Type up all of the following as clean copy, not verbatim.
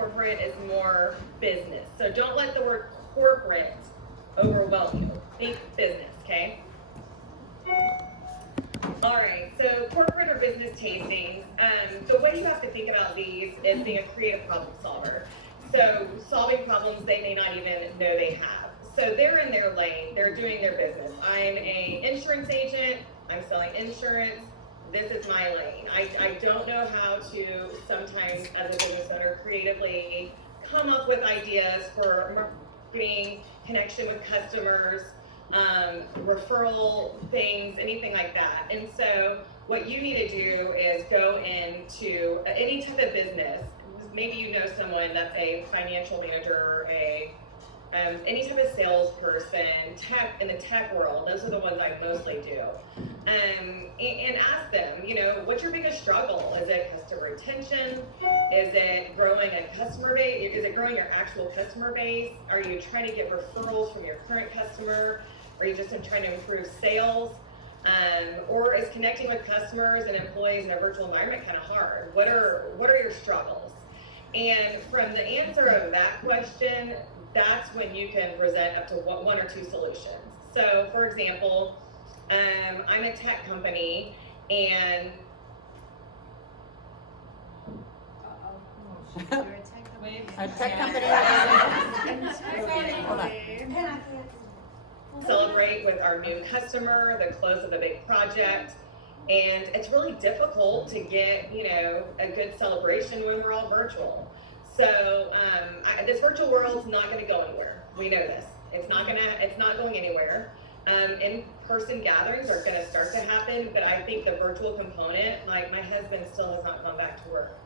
corporate is more business. So don't let the word corporate overwhelm you. Think business, okay? All right, so corporate or business tastings. The way you have to think about these is being a creative problem solver. So solving problems they may not even know they have. So they're in their lane, they're doing their business. I'm an insurance agent, I'm selling insurance, this is my lane. I don't know how to sometimes as a business owner creatively come up with ideas for marketing, connection with customers, referral things, anything like that. And so what you need to do is go into any type of business. Maybe you know someone that's a financial manager or any type of salesperson, tech in the tech world. Those are the ones I mostly do. And ask them, you know, what's your biggest struggle? Is it customer retention? Is it growing a customer base? Is it growing your actual customer base? Are you trying to get referrals from your current customer? Are you just trying to improve sales? Or is connecting with customers and employees in a virtual environment kind of hard? What are your struggles? And from the answer of that question, that's when you can present up to one or two solutions. So for example, I'm a tech company and A tech company. Hold on. Celebrate with our new customer, the close of a big project. And it's really difficult to get, you know, a good celebration when we're all virtual. So this virtual world's not going to go anywhere. We know this. It's not going anywhere. In-person gatherings are going to start to happen, but I think the virtual component, like my husband still has not gone back to work.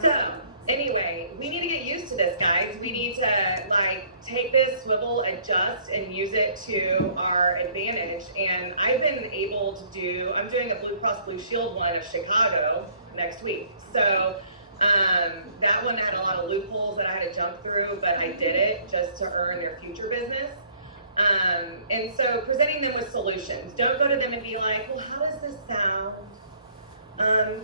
So anyway, we need to get used to this, guys. We need to like take this swivel, adjust, and use it to our advantage. And I've been able to do, I'm doing a Blue Cross Blue Shield one of Chicago next week. So that one had a lot of loopholes that I had to jump through, but I did it just to earn their future business. And so presenting them with solutions. Don't go to them and be like, well, how does this sound?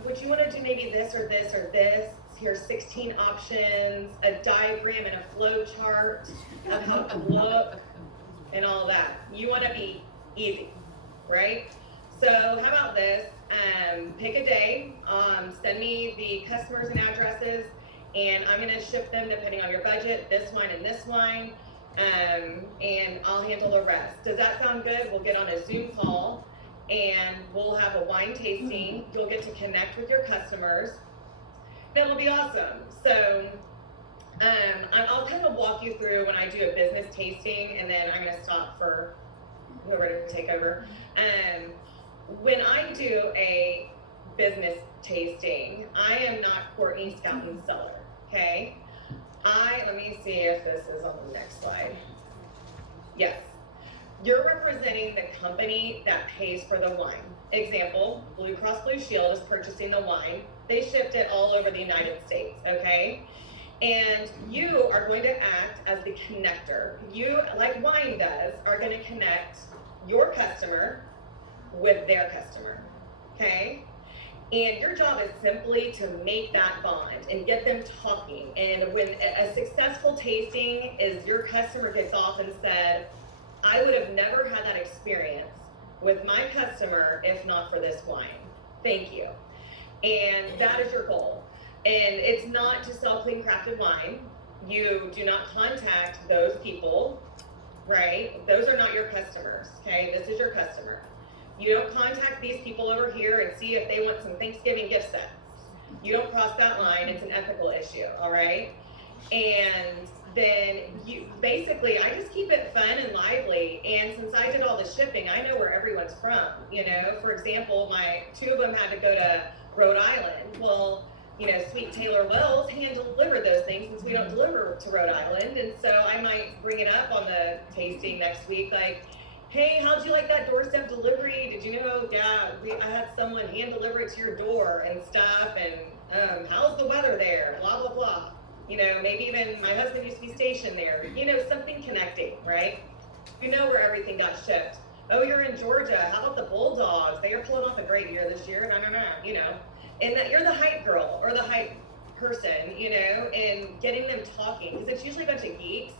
Would you want to do maybe this or this or this? Here's 16 options, a diagram and a flow chart of how to look and all that. You want to be easy, right? So how about this? Pick a day, send me the customers and addresses, and I'm going to ship them depending on your budget, this wine and this wine, and I'll handle the rest. Does that sound good? We'll get on a Zoom call and we'll have a wine tasting. You'll get to connect with your customers. That'll be awesome. So I'll kind of walk you through when I do a business tasting, and then I'm going to stop for whoever to take over. When I do a business tasting, I am not Courtney Scout and Cellar, okay? Let me see if this is on the next slide. Yes. You're representing the company that pays for the wine. Example, Blue Cross Blue Shield is purchasing the wine. They shipped it all over the United States, okay? And you are going to act as the connector. You, like wine does, are going to connect your customer with their customer, okay? And your job is simply to make that bond and get them talking. And when a successful tasting is your customer gets off and said, I would have never had that experience with my customer if not for this wine. Thank you. And that is your goal. And it's not to sell clean crafted wine. You do not contact those people, right? Those are not your customers, okay? This is your customer. You don't contact these people over here and see if they want some Thanksgiving gift sets. You don't cross that line. It's an ethical issue, all right? And then you basically, I just keep it fun and lively. And since I did all the shipping, I know where everyone's from. You know, for example, two of them had to go to Rhode Island. Well, you know, Sweet Taylor Wells hand delivered those things since we don't deliver to Rhode Island. And so I might bring it up on the tasting next week, like, hey, how'd you like that doorstep delivery? Did you know, I had someone hand deliver it to your door and stuff. And how's the weather there? Blah, blah, blah. You know, maybe even my husband used to be stationed there. You know, something connecting, right? You know where everything got shipped. Oh, you're in Georgia. How about the Bulldogs? They are pulling off a great year this year. No. You know, and that you're the hype girl or the hype person, you know, and getting them talking, because it's usually a bunch of geeks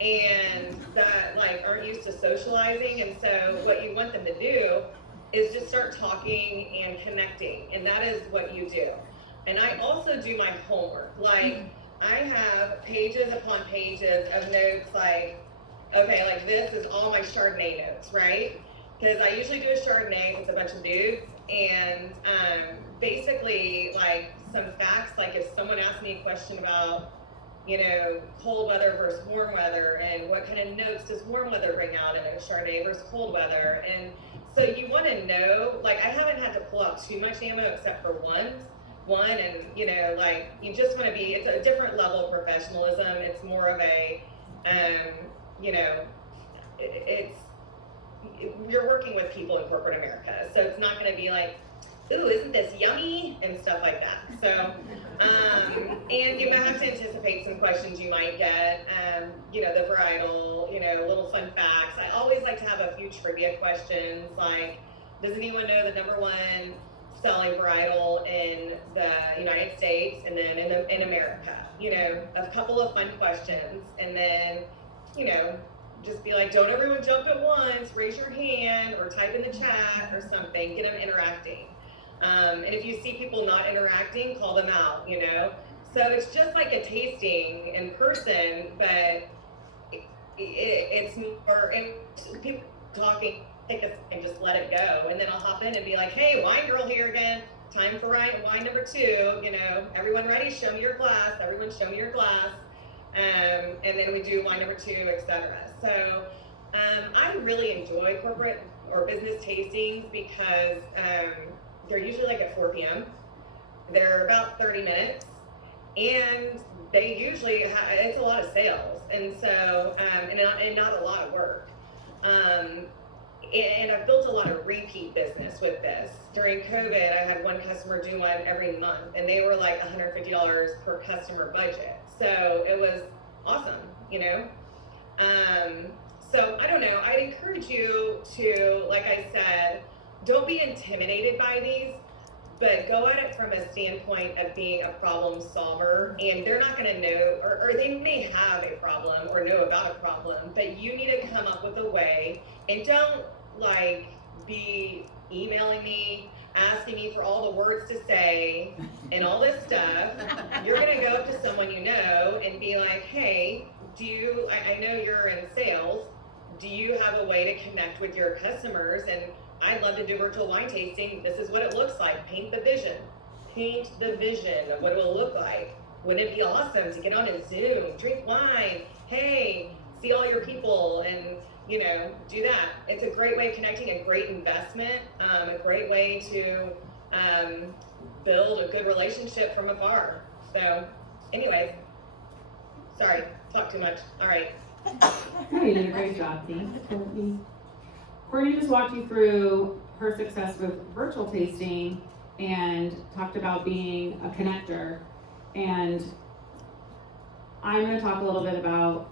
and that like aren't used to socializing, and so what you want them to do is just start talking and connecting, and that is what you do. And I also do my homework. Like, I have pages upon pages of notes, like, okay, like this is all my Chardonnay notes, right? Because I usually do a Chardonnay with a bunch of dudes, and basically, like, some facts, like if someone asks me a question about, you know, cold weather versus warm weather, and what kind of notes does warm weather bring out in a Chardonnay versus cold weather, and so you want to know, like, I haven't had to pull out too much ammo except for one, and, you know, like, you just want to be, it's a different level of professionalism. It's more of a, you know, you're working with people in corporate America, so it's not going to be like, ooh, isn't this yummy, and stuff like that. So, and you have to anticipate some questions you might get, you know, the varietal, you know, little fun facts. I always like to have a few trivia questions, like, does anyone know the #1 selling varietal in the United States and then in America? You know, a couple of fun questions, and then, you know, just be like, don't everyone jump at once, raise your hand or type in the chat or something, get them interacting. And if you see people not interacting, call them out, you know? So it's just like a tasting in person, but it's more, and people talking, take a second, just let it go. And then I'll hop in and be like, hey, wine girl here again. Time for wine #2, you know, everyone ready? Show me your glass. Everyone show me your glass. And then we do wine #2, etc. So I really enjoy corporate or business tastings because they're usually like at 4 p.m. They're about 30 minutes, and they usually it's a lot of sales, and so and not a lot of work. And I've built a lot of repeat business with this. During COVID, I had one customer do one every month, and they were like $150 per customer budget. So it was awesome, you know? So I don't know, I'd encourage you to, like I said, don't be intimidated by these, but go at it from a standpoint of being a problem solver. And they're not gonna know, or they may have a problem or know about a problem, but you need to come up with a way, and don't like be emailing me, asking me for all the words to say and all this stuff. You're gonna go up to someone you know and be like, hey, I know you're in sales, do you have a way to connect with your customers? And I'd love to do virtual wine tasting. This is what it looks like. Paint the vision of what it will look like. Wouldn't it be awesome to get on a Zoom, drink wine, hey, see all your people, and, you know, do that. It's a great way of connecting, a great investment, a great way to build a good relationship from afar. So anyways, sorry, talk too much. All right. No, you did a great job, thanks. Courtney just walked you through her success with virtual tasting and talked about being a connector. And I'm going to talk a little bit about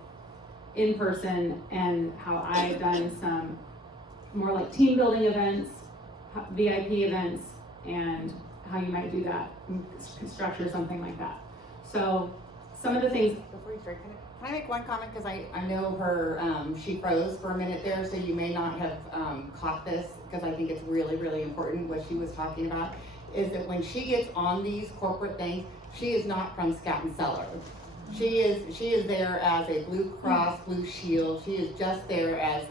in person and how I've done some more like team building events, VIP events, and how you might do that, structure something like that. So some of the things. Before you start, can I make one comment? Because I know her, she froze for a minute there, so you may not have caught this, because I think it's really, really important what she was talking about, is that when she gets on these corporate things, she is not from Cellar. She is there as a Blue Cross Blue Shield. She is just there as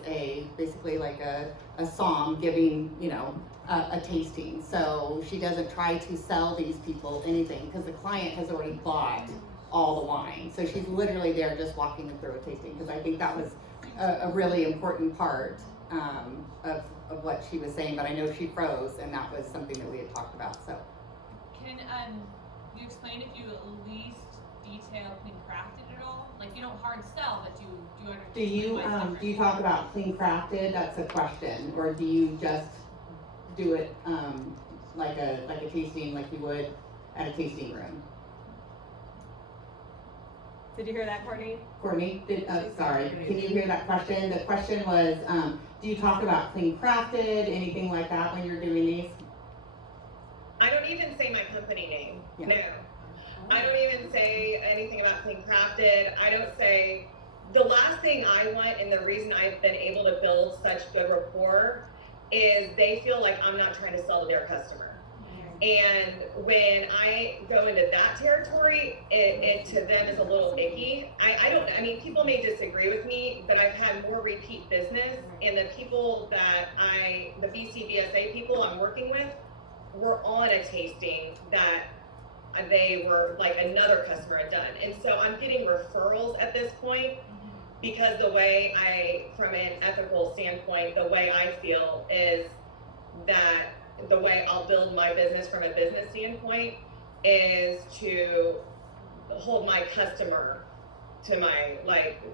basically like a SOM giving, you know, a tasting. So she doesn't try to sell these people anything, because the client has already bought all the wine. So she's literally there just walking them through a tasting, because I think that was a really important part of what she was saying, but I know she froze, and that was something that we had talked about. So can you explain if you at least detail clean crafted at all? Like, you don't hard sell, but do you understand? do you talk about clean crafted? That's a question, or do you just do it like a tasting, like you would at a tasting room? Did you hear that, Courtney? Courtney, sorry, can you hear that question? The question was, do you talk about clean crafted, anything like that when you're doing these? I don't even say my company name. Yeah. No. I don't even say anything about Clean Crafted. I don't say, the last thing I want, and the reason I've been able to build such good rapport, is they feel like I'm not trying to sell to their customer. And when I go into that territory, it to them is a little icky. I mean, people may disagree with me, but I've had more repeat business, and the people that the BCBSA people I'm working with were on a tasting that they were like another customer had done. And so I'm getting referrals at this point, because the way from an ethical standpoint, the way I feel is that the way I'll build my business from a business standpoint is to hold my customer to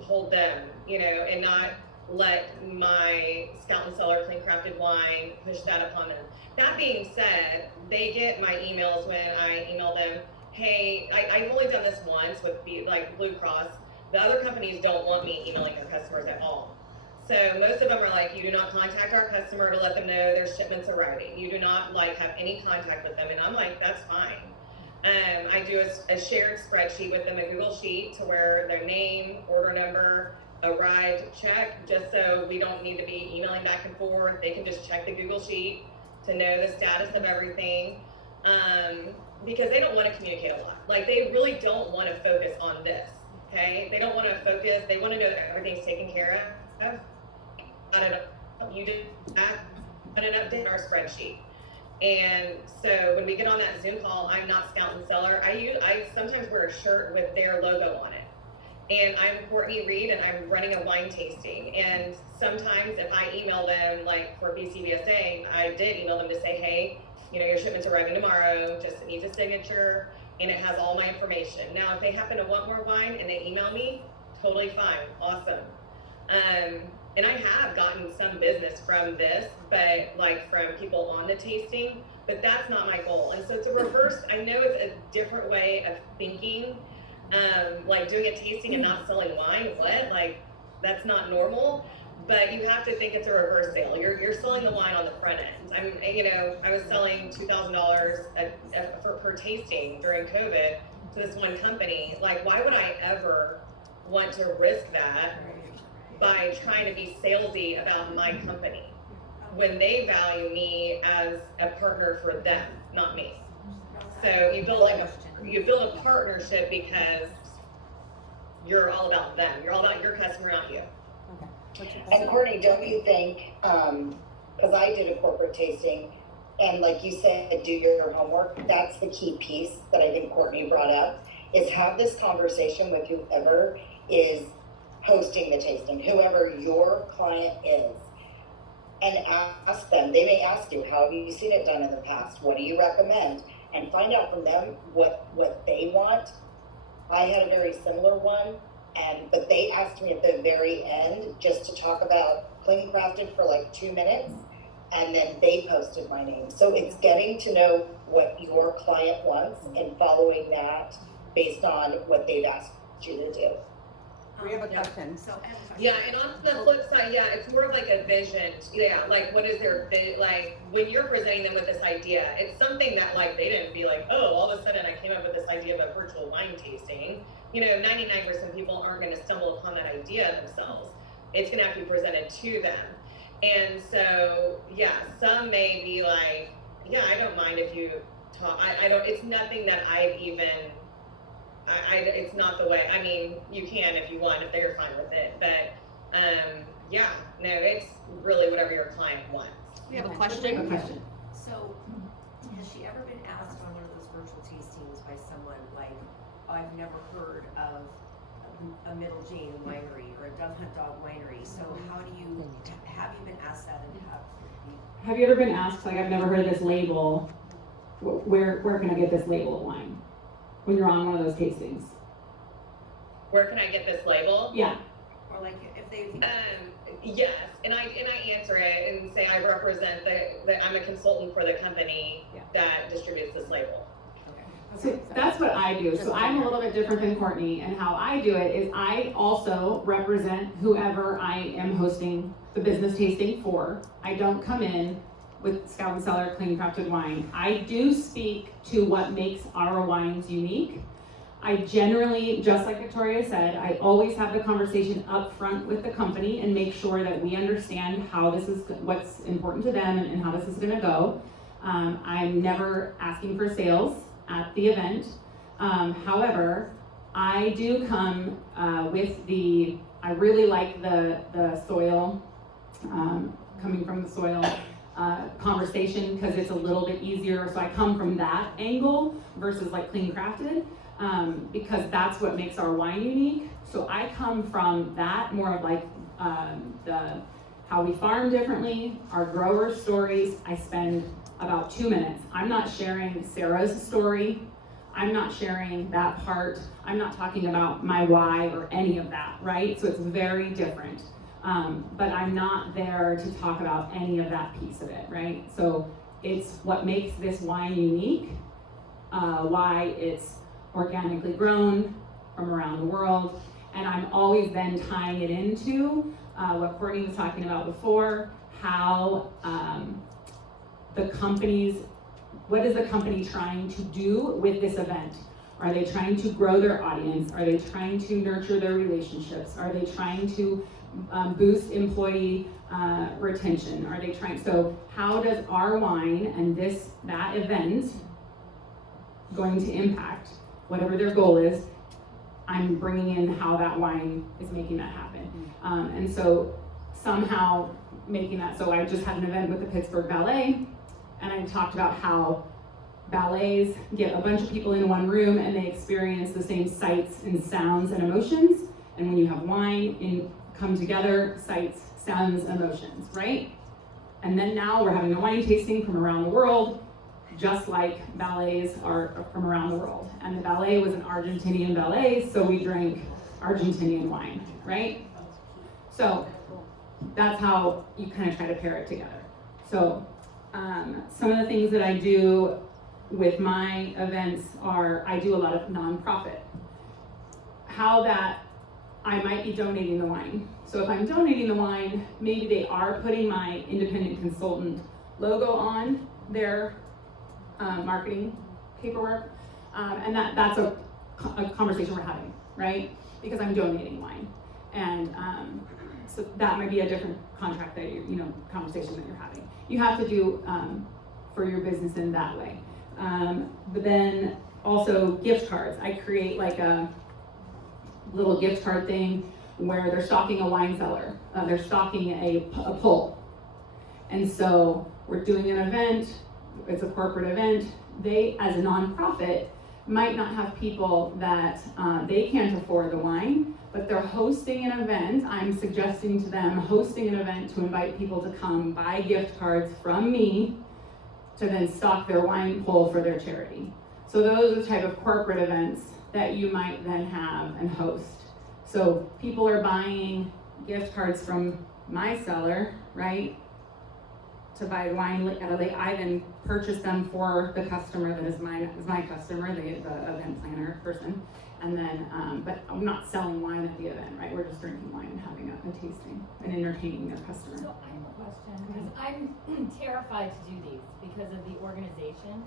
hold them, and not let my Scout and Cellar Clean Crafted wine push that upon them. That being said, they get my emails when I email them, hey, I've only done this once with Blue Cross. The other companies don't want me emailing their customers at all. So most of them are like, you do not contact our customer to let them know their shipment's arriving. You do not have any contact with them. And I'm like, that's fine. I do a shared spreadsheet with them, a Google Sheet, to where their name, order number, arrived, check, just so we don't need to be emailing back and forth. They can just check the Google Sheet to know the status of everything. Because they don't want to communicate a lot. They really don't want to focus on this. Okay? They don't want to focus. They want to know that everything's taken care of. You did that, put an update in our spreadsheet. And so when we get on that Zoom call, I'm not Scout and Cellar. I sometimes wear a shirt with their logo on it. And I'm Courtney Reed, and I'm running a wine tasting. And sometimes if I email them, for BCBSA, I did email them to say, hey, your shipment's arriving tomorrow, just it needs a signature, and it has all my information. Now, if they happen to want more wine and they email me, totally fine, awesome. And I have gotten some business from this, but from people on the tasting, but that's not my goal. And so it's a reverse, I know it's a different way of thinking, doing a tasting and not selling wine, what? That's not normal, but you have to think it's a reverse sale. You're selling the wine on the front end. I was selling $2,000 per tasting during COVID to this one company. Why would I ever want to risk that by trying to be salesy about my company when they value me as a partner for them, not me? So you build a partnership because you're all about them. You're all about your customer, not you. And Courtney, don't you think, because I did a corporate tasting, and like you said, do your homework, that's the key piece that I think Courtney brought up, is have this conversation with whoever is hosting the tasting, whoever your client is, and ask them. They may ask you, how have you seen it done in the past? What do you recommend? And find out from them what they want. I had a very similar one, but they asked me at the very end just to talk about Clean Crafted for 2 minutes, and then they posted my name. So it's getting to know what your client wants and following that based on what they've asked you to do. We have a question. Yeah, and on the flip side, it's more of a vision. Yeah, what is their when you're presenting them with this idea, it's something that they didn't be oh, all of a sudden I came up with this idea of a virtual wine tasting. 99% of people aren't going to stumble upon that idea themselves. It's going to have to be presented to them. And so, some may be I don't mind if you talk. I don't. It's nothing that I've even. It's not the way. I mean, you can if you want, if they're fine with it. But no, it's really whatever your client wants. We have a A question. question. So, has she ever been asked on one of those virtual tastings by someone I've never heard of a Middle Jane winery or a Dove Hunt Dog winery? So have you been asked that, and Have you ever been asked, I've never heard of this label, where can I get this label of wine? When you're on one of those tastings? Where can I get this label? Yeah. or if they Yes, and I answer it and say I represent I'm a consultant for the company that distributes this label. So that's what I do. So I'm a little bit different than Courtney, and how I do it is I also represent whoever I am hosting the business tasting for. I don't come in with Scout and Cellar Clean Crafted Wine, I do speak to what makes our wines unique. I generally, just like Victoria said, I always have the conversation up front with the company and make sure that we understand how this is, what's important to them and how this is gonna go. I'm never asking for sales at the event. However, I do come with I really like the soil, coming from the soil conversation, because it's a little bit easier. So I come from that angle versus like Clean Crafted, because that's what makes our wine unique. So I come from that, more of like how we farm differently, our grower stories. I spend about 2 minutes. I'm not sharing Sarah's story. I'm not sharing that part. I'm not talking about my why or any of that, right? So it's very different. But I'm not there to talk about any of that piece of it, right? So it's what makes this wine unique, why it's organically grown from around the world. And I'm always then tying it into what Courtney was talking about before, how what is the company trying to do with this event? Are they trying to grow their audience? Are they trying to nurture their relationships? Are they trying to boost employee retention? Are they trying, so how does our wine and that event going to impact whatever their goal is? I'm bringing in how that wine is making that happen. And so somehow making that, so I just had an event with the Pittsburgh Ballet, and I talked about how ballets get a bunch of people in one room and they experience the same sights and sounds and emotions. And when you have wine come together, sights, sounds, emotions, right? And then now we're having a wine tasting from around the world, just like ballets are from around the world. And the ballet was an Argentinian ballet, so we drank Argentinian wine, right? So that's how you kind of try to pair it together. So some of the things that I do with my events are, I do a lot of nonprofit. How that I might be donating the wine. So if I'm donating the wine, maybe they are putting my independent consultant logo on their marketing paperwork, and that's a conversation we're having, right? Because I'm donating wine, and so that might be a different contract that conversation that you're having. You have to do for your business in that way. But then also gift cards. I create like a little gift card thing where they're stocking a wine cellar. They're stocking a pull. And so we're doing an event. It's a corporate event. They, as a nonprofit, might not have people that they can't afford the wine, but they're hosting an event. I'm suggesting to them hosting an event to invite people to come buy gift cards from me to then stock their wine pull for their charity. So those are the type of corporate events that you might then have and host. So people are buying gift cards from my cellar, right? To buy wine I then purchase them for the customer that is my customer, the event planner person. And then, but I'm not selling wine at the event, right? We're just drinking wine and having a tasting and entertaining their customer. So I have a question, because I'm terrified to do these because of the organization.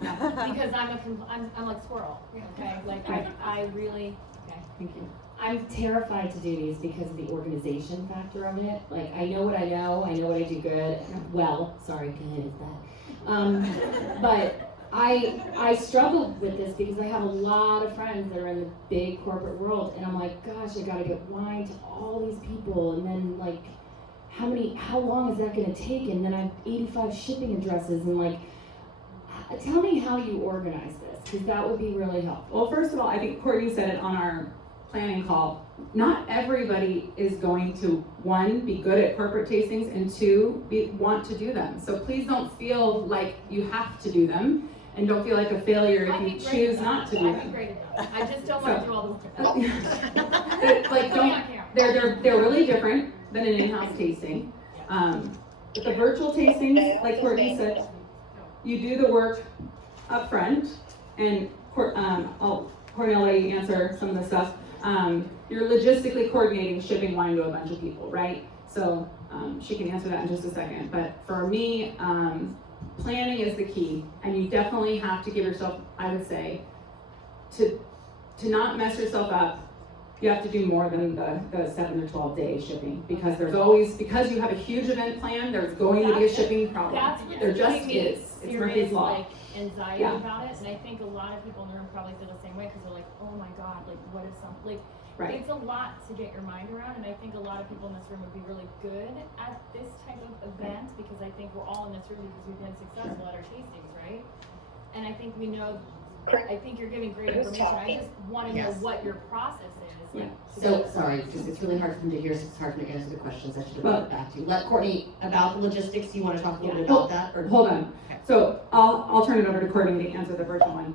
Because I'm like squirrel, okay? Like I really, okay. Thank you. I'm terrified to do these because of the organization factor of it. Like I know what I do good. Well, sorry, good is that. But I struggle with this because I have a lot of friends that are in the big corporate world, and I'm like, gosh, I gotta get wine to all these people, and then like, how long is that gonna take? And then I have 85 shipping addresses, and like, tell me how you organize this, because that would be really helpful. Well, first of all, I think Courtney said it on our planning call. Not everybody is going to, one, be good at corporate tastings, and two, want to do them. So please don't feel like you have to do them, and don't feel like a failure if you choose not to do them. I'd be great at that. I just don't want to do all the work. Like, they're really different than an in-house tasting. The virtual tastings, like Courtney said, you do the work up front, and I'll let you answer some of the stuff. You're logistically coordinating shipping wine to a bunch of people, right? So she can answer that in just a second. But for me, planning is the key, and you definitely have to give yourself, I would say, to not mess yourself up. You have to do more than the 7 or 12 day shipping, because because you have a huge event plan, there's going to be a shipping problem. That's what's There just giving me is. It's serious, Murphy's Law. like, anxiety Yeah. about it, and I think a lot of people in the room probably feel the same way, because they're like, oh my god, like, what if Right. it's a lot to get your mind around, and I think a lot of people in this room would be really good at this type of event, because I think we're all in this room because we've been successful at our tastings, right? And I think we know, I think you're giving great information, I just wanna know Yes. what your process is. Like, So, sorry, because it's really hard for them to hear, so it's hard for me to answer the questions. I should have brought it back to you. Let Courtney, about the logistics, you want to talk a little bit about that? Or Hold on. So I'll turn it over to Courtney to answer the virtual one.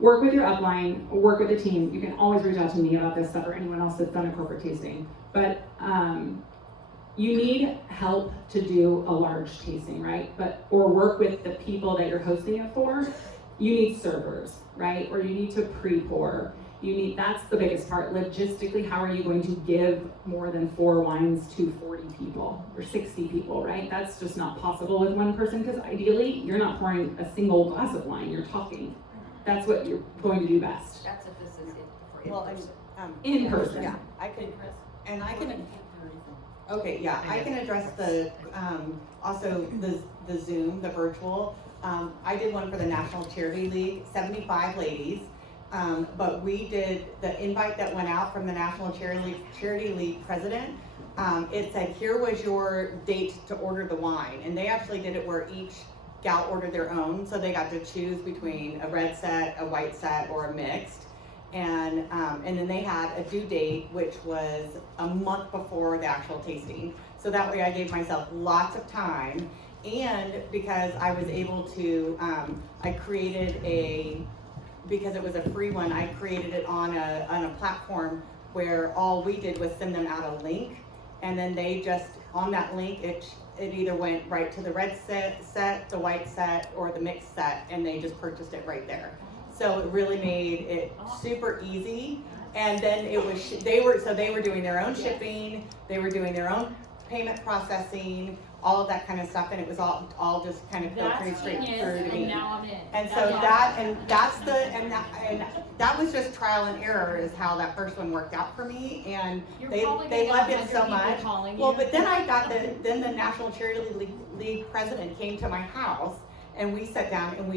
Work with your upline, work with the team. You can always reach out to me about this stuff or anyone else that's done a corporate tasting. But you need help to do a large tasting, right? Or work with the people that you're hosting it for. You need servers, right? Or you need to pre-pour. That's the biggest part. Logistically, how are you going to give more than 4 wines to 40 people or 60 people, right? That's just not possible with one person, because ideally, you're not pouring a single glass of wine, you're talking. That's what you're going to do best. That's if this is for Well, in-person. In person. Yeah, I can, and I can, okay, yeah, I can address the, also the Zoom, the virtual. I did one for the National Charity League, 75 ladies. But we did, the invite that went out from the National Charity League president, it said, here was your date to order the wine. And they actually did it where each gal ordered their own, so they got to choose between a red set, a white set, or a mixed. And then they had a due date, which was a month before the actual tasting. So that way I gave myself lots of time. And because I was able to, I created because it was a free one, I created it on a platform where all we did was send them out a link, and then they just, on that link, it either went right to the red set, the white set, or the mixed set, and they just purchased it right there. So it really made it super easy. And then they were doing their own shipping, they were doing their own payment processing, all of that kind of stuff, and it was all just kind of felt pretty straight through to me. And now I'm in. And so that was just trial and error is how that first one worked out for me, and You're they probably gonna loved get it 100 so people much. calling Well, you. but then I got the National Charity League president came to my house, and we sat down and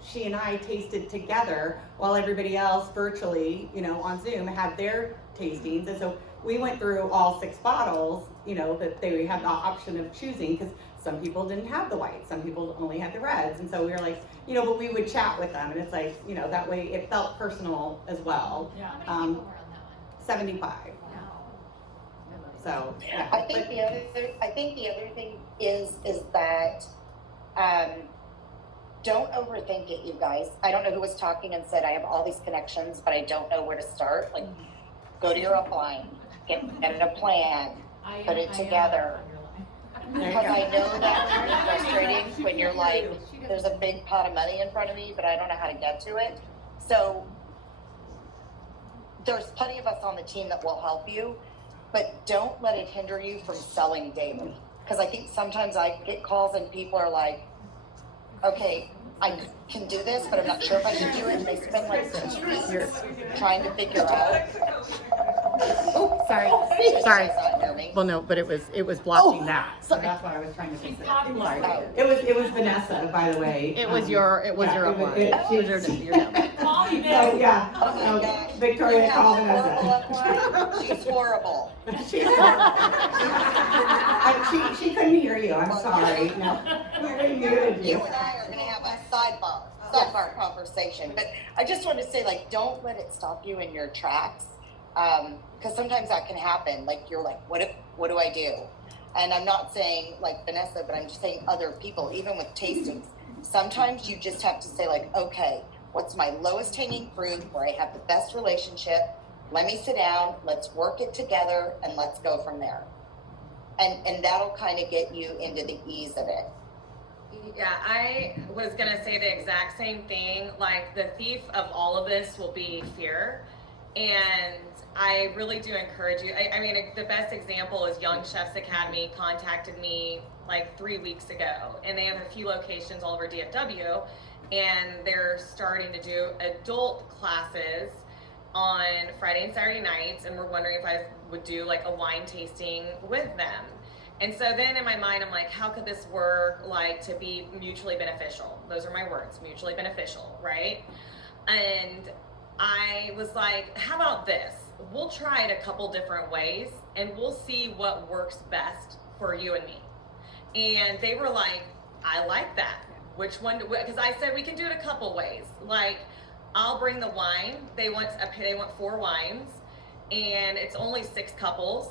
she and I tasted together while everybody else virtually, on Zoom had their tastings. And so we went through all 6 bottles, that they had the option of choosing, because some people didn't have the whites, some people only had the reds. And so we were like, but we would chat with them, and it's like, that way it felt personal as well. Yeah. How many people were on that one? 75. So, yeah. I think the other thing is that, don't overthink it, you guys. I don't know who was talking and said, I have all these connections, but I don't know where to start. Like, go to your upline, get a plan, put it together. Because I know that can be frustrating when you're like, there's a big pot of money in front of me, but I don't know how to get to it. So there's plenty of us on the team that will help you, but don't let it hinder you from selling daily. Because I think sometimes I get calls and people are like, okay, I can do this, but I'm not sure if I can do it. And they spend like 2 weeks trying to figure out. Oh, sorry. Well, no, but it was blocking that. So that's why I was trying to fix it. Sorry. It was Vanessa, by the way. It was your upline. So, yeah. Oh my gosh. Victoria You called have a Vanessa. horrible upline? She's horrible. She couldn't hear you. I'm sorry. No. We muted You you. and I are gonna have a sidebar conversation, but I just want to say, like, don't let it stop you in your tracks. Because sometimes that can happen. Like, you're like, what do I do? And I'm not saying like Vanessa, but I'm just saying other people, even with tastings. Sometimes you just have to say like, okay, what's my lowest hanging fruit where I have the best relationship? Let me sit down, let's work it together, and let's go from there. And that'll kind of get you into the ease of it. Yeah, I was gonna say the exact same thing. Like, the thief of all of this will be fear. And I really do encourage you. I mean, the best example is Young Chefs Academy contacted me like 3 weeks ago, and they have a few locations all over DFW, and they're starting to do adult classes on Friday and Saturday nights, and we're wondering if I would do like a wine tasting with them. And so then in my mind, I'm like, how could this work like to be mutually beneficial? Those are my words, mutually beneficial, right? And I was like, how about this? We'll try it a couple different ways and we'll see what works best for you and me. And they were like, I like that. Which one? Because I said we can do it a couple ways. Like, I'll bring the wine. They want 4 wines, and it's only 6 couples.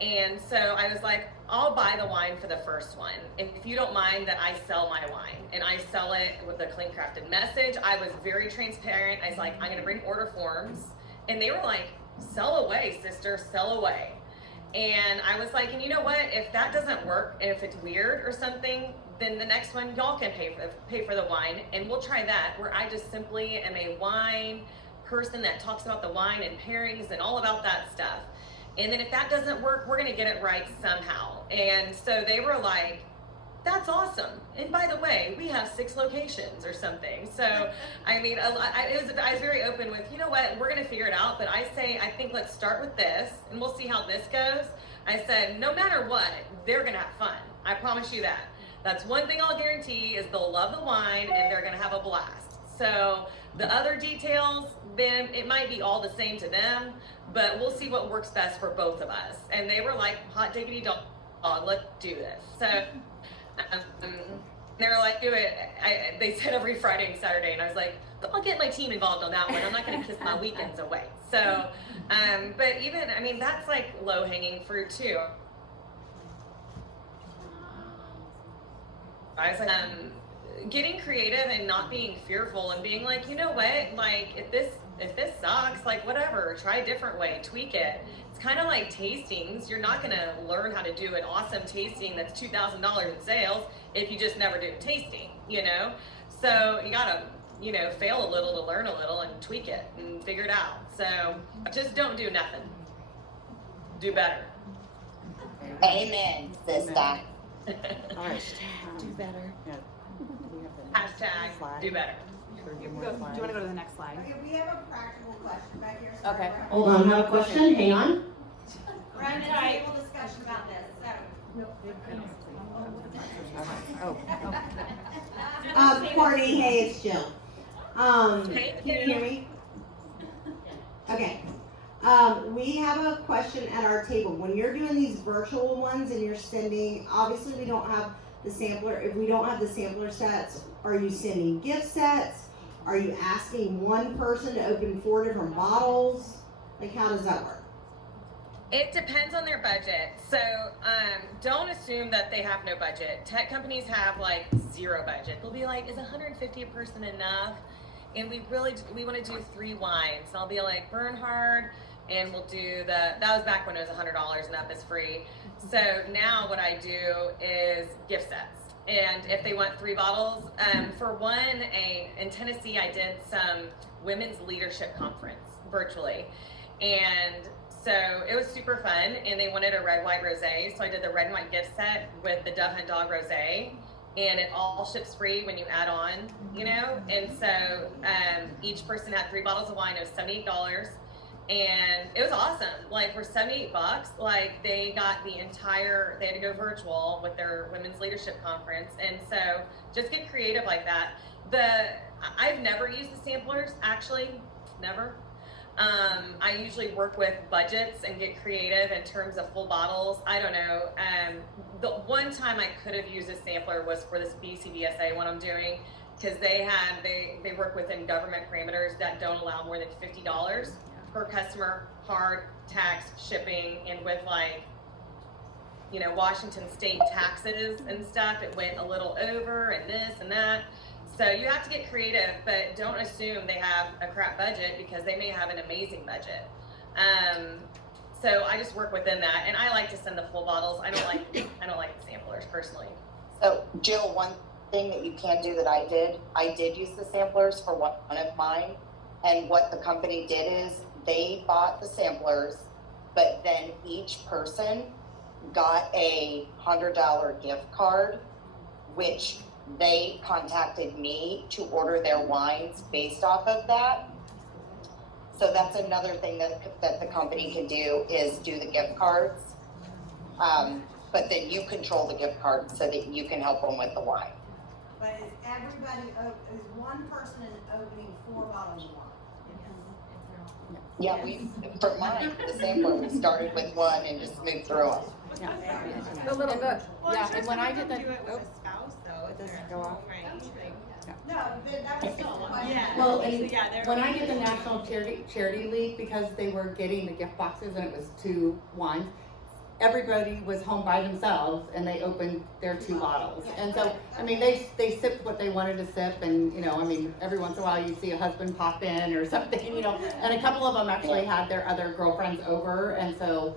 And so I was like, I'll buy the wine for the first one. If you don't mind that I sell my wine, and I sell it with a clean crafted message. I was very transparent. I was like, I'm gonna bring order forms. And they were like, sell away, sister, sell away. And I was like, and you know what? If that doesn't work, and if it's weird or something, then the next one y'all can pay for the wine, and we'll try that. Where I just simply am a wine person that talks about the wine and pairings and all about that stuff. And then if that doesn't work, we're gonna get it right somehow. And so they were like, that's awesome. And by the way, we have 6 locations or something. So, I mean, I was very open with, you know what, we're gonna figure it out. But I think let's start with this and we'll see how this goes. I said, no matter what, they're gonna have fun. I promise you that. That's one thing I'll guarantee is they'll love the wine and they're gonna have a blast. So the other details, then it might be all the same to them, but we'll see what works best for both of us. And they were like, hot diggity dog, let's do this. So they were like, do it. They said every Friday and Saturday, and I was like, I'll get my team involved on that one. I'm not gonna kiss my weekends away. So, but even, I mean, that's like low hanging fruit too. I was like, getting creative and not being fearful and being like, you know what, like if this sucks, like whatever, try a different way, tweak it. It's kind of like tastings. You're not gonna learn how to do an awesome tasting that's $2,000 in sales if you just never do a tasting, you know? So you gotta, you know, fail a little to learn a little and tweak it and figure it out. So just don't do nothing. Do better. Amen, sister. All right. Do better. Yeah. Hashtag do better. Do you want to go to the next slide? Okay, we have a practical question back here. Okay. Hold on, I have a question. Hang on. We're having a table discussion about this, so. Courtney, hey, it's Jill. Hey, Can you hear me? Okay. We have a question at our table. When you're doing these virtual ones and you're sending, obviously we don't have the sampler. If we don't have the sampler sets, are you sending gift sets? Are you asking one person to open 4 different bottles? Like, how does that work? It depends on their budget. So don't assume that they have no budget. Tech companies have like 0 budget. They'll be like, is 150 a person enough? And we want to do 3 wines. And I'll be like, Bernhard, and we'll do that was back when it was $100 and up is free. So now what I do is gift sets. And if they want 3 bottles, for one, in Tennessee, I did some women's leadership conference virtually. And so it was super fun, and they wanted a red, white, rosé. So I did the red and white gift set with the Dove Hunt Dog rosé, and it all ships free when you add on, you know? And so each person had 3 bottles of wine. It was $78. And it was awesome. Like for $78, like they got they had to go virtual with their women's leadership conference. And so just get creative like that. I've never used the samplers, actually, never. I usually work with budgets and get creative in terms of full bottles. I don't know. The one time I could have used a sampler was for this BCBSA one I'm doing, because they work within government parameters that don't allow more than $50 per customer, hard tax shipping, and with like, you know, Washington state taxes and stuff, it went a little over, and this and that. So you have to get creative, but don't assume they have a crap budget, because they may have an amazing budget. So I just work within that, and I like to send the full bottles. I don't like the samplers personally. So Jill, one thing that you can do that I did use the samplers for one of mine. And what the company did is they bought the samplers, but then each person got a $100 gift card, which they contacted me to order their wines based off of that. So that's another thing that the company can do, is do the gift cards. But then you control the gift card so that you can help them with the wine. But is everybody, is one person opening 4 bottles of wine? Yeah, for mine, the sampler, we started with one and just moved through them. Yeah. A little bit. Yeah, and when I did the, Do it with a spouse though, if does they're it at go home, off? right? No, but that was still one. Yeah. well, and Yeah, they're. when I did the National Charity League, because they were getting the gift boxes and it was 2 wines, everybody was home by themselves and they opened their 2 bottles. And so, I mean, they sipped what they wanted to sip, and, you know, I mean, every once in a while you see a husband pop in or something, you know, and a couple of them actually had their other girlfriends over, and so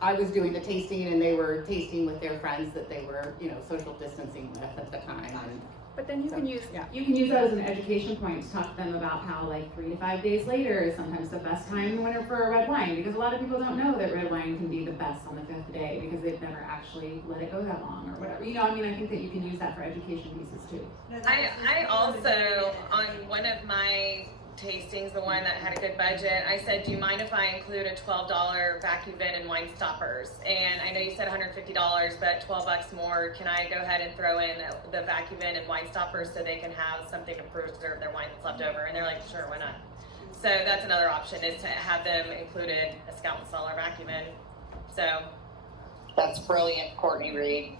I was doing the tasting and they were tasting with their friends that they were, you know, social distancing with at the time. And But then you so, can use, yeah. You can use that as an education point to talk to them about how like 3 to 5 days later is sometimes the best time in the winter for a red wine, because a lot of people don't know that red wine can be the best on the 5th day because they've never actually let it go that long or whatever. You know, I mean, I think that you can use that for education pieces too. I also, on one of my tastings, the one that had a good budget, I said, do you mind if I include a $12 vacuum bin and wine stoppers? And I know you said $150, but $12 more. Can I go ahead and throw in the vacuum bin and wine stoppers so they can have something to preserve their wine that's left over? And they're like, sure, why not? So that's another option, is to have them included a Scout and Cellar vacuum bin. So That's brilliant, Courtney Reed.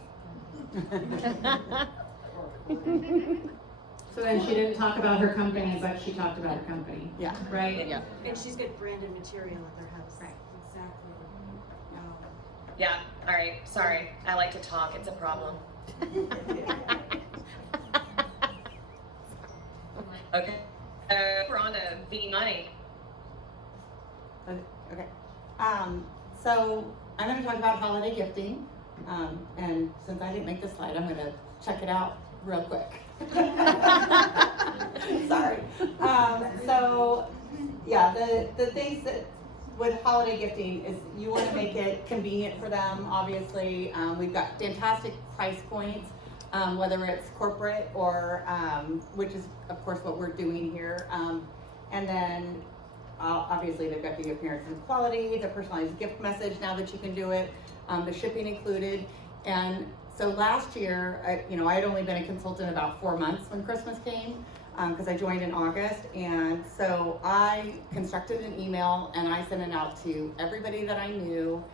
So then she didn't talk about her company, but she talked about her company. Yeah. Right? Yeah. And she's got branded material at their house. Right. Exactly. yeah, all right, sorry. I like to talk, it's a problem. Okay, we're on to V money. Okay. So I'm going to talk about holiday gifting. And since I didn't make the slide, I'm going to check it out real quick. Sorry. So yeah, the things that with holiday gifting is you want to make it convenient for them. Obviously, we've got fantastic price points, whether it's corporate or which is of course what we're doing here. And then obviously they've got the appearance and quality, the personalized gift message now that you can do it, the shipping included. And so last year, I had only been a consultant about 4 months when Christmas came, because I joined in August. And so I constructed an email and I sent it out to everybody that I knew,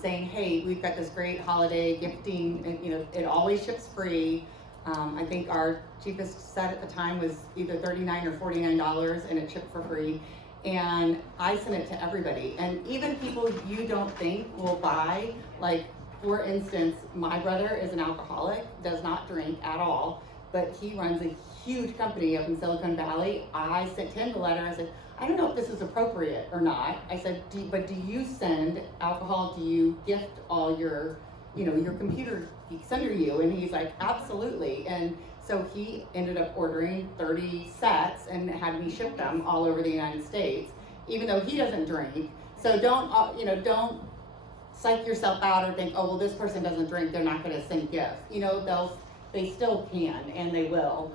saying, hey, we've got this great holiday gifting, and, it always ships free. I think our cheapest set at the time was either $39 or $49, and it shipped for free. And I sent it to everybody, and even people you don't think will buy, like, for instance, my brother is an alcoholic, does not drink at all, but he runs a huge company up in Silicon Valley. I sent him the letter. I said, I don't know if this is appropriate or not. I said, but do you send alcohol? Do you gift all your computer geeks under you? And he's like, absolutely. And so he ended up ordering 30 sets and had me ship them all over the United States, even though he doesn't drink. So don't psych yourself out or think, oh, well, this person doesn't drink, they're not going to send gifts. They still can, and they will,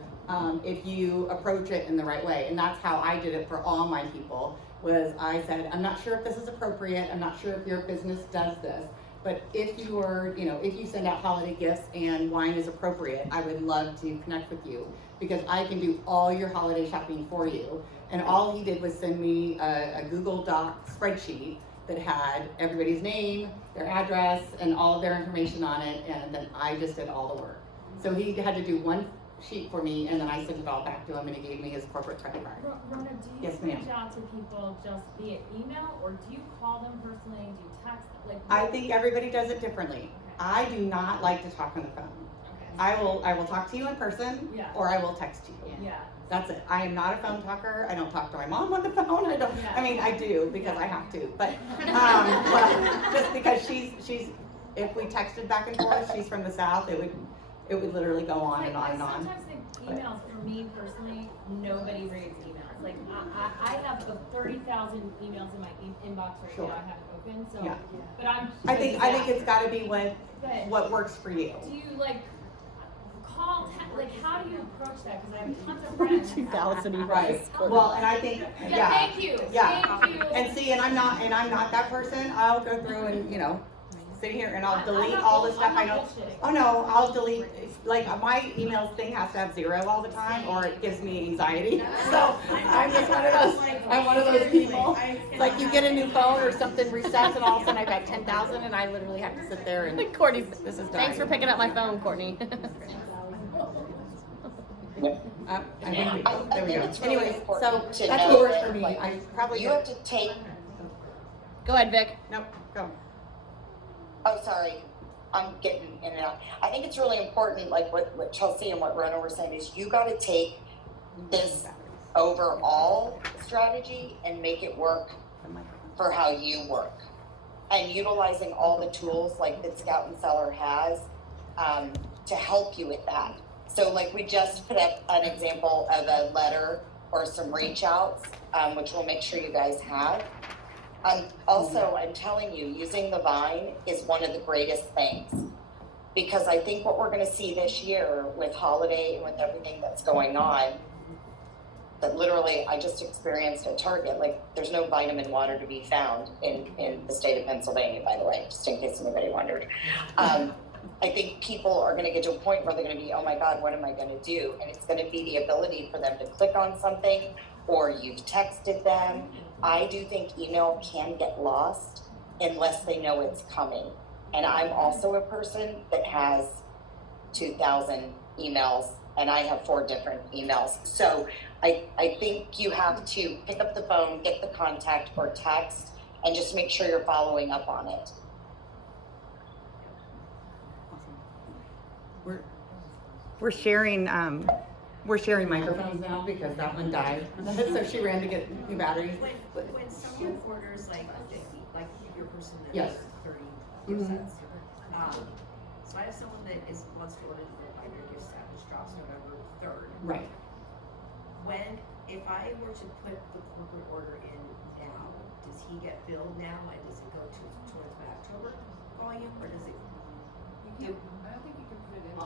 if you approach it in the right way. And that's how I did it for all my people, was I said, I'm not sure if this is appropriate, I'm not sure if your business does this, but if you send out holiday gifts and wine is appropriate, I would love to connect with you, because I can do all your holiday shopping for you. And all he did was send me a Google Doc spreadsheet that had everybody's name, their address, and all of their information on it, and then I just did all the work. So he had to do one sheet for me, and then I sent it all back to him, and he gave me his corporate credit card. Rona, do you Yes, ma'am. reach out to people just via email, or do you call them personally? Do you text? I think everybody does it differently. I do not like to talk on the phone. Okay. I will talk to you in person, Yeah. or I will text you. Yeah. That's it. I am not a phone talker. I don't talk to my mom on the phone. I do because I have to, but well, just because she's if we texted back and forth, she's from the South, it would literally go on and on and on. Sometimes emails for me personally, nobody reads emails. Like I have 30,000 emails in my inbox right Sure. now. I haven't opened, so. Yeah. But I think it's got to be But what works for you. do you like call? Like how do you approach that? Because I have tons of friends. 2,000 Right. Well, and I think Yeah. Thank you. Yeah. Thank you. And see, and I'm not that person. I'll go through and sit here and I'll delete I'm not all the bull- stuff I'm I not don't. bullshitting. Oh no, I'll delete. Like my emails thing has to have 0 all the time, or it gives me anxiety. So I'm just one of those. I'm one of those people. It's like you get a new phone or something resets, and all of a sudden I've got 10,000, and I literally have to sit there and. Courtney's, This is thanks for dying. picking up my phone, Courtney. I think there we go. it's really Anyways, important so to that's know what works that, for me. like, I probably You have to take, Go ahead, Vic. Nope, go. oh, sorry, I'm getting in and out. I think it's really important, like what Chelsea and what Rona were saying, is you gotta take this overall strategy and make it work for how you work. And utilizing all the tools like that Scout and Cellar has to help you with that. So like we just put up an example of a letter or some reach outs, which we'll make sure you guys have. Also, I'm telling you, using the Vine is one of the greatest things, because I think what we're going to see this year with holiday and with everything that's going on, that literally I just experienced at Target, like there's no vitamin water to be found in the state of Pennsylvania, by the way, just in case anybody wondered. I think people are going to get to a point where they're going to be, oh my God, what am I going to do? And it's going to be the ability for them to click on something, or you've texted them. I do think email can get lost unless they know it's coming. And I'm also a person that has 2,000 emails, and I have 4 different emails. So I think you have to pick up the phone, get the contact or text, and just make sure you're following up on it. We're sharing microphones now because that one died. So she ran to get new batteries. When someone orders like your person that Yes. orders 30 Mhm. sets, so I have someone that wants to order the binder gift set, which drops November 3rd. Right. If I were to put the corporate order in now, does he get billed now and does it go towards my October volume, or does it? I don't think you can put it in. But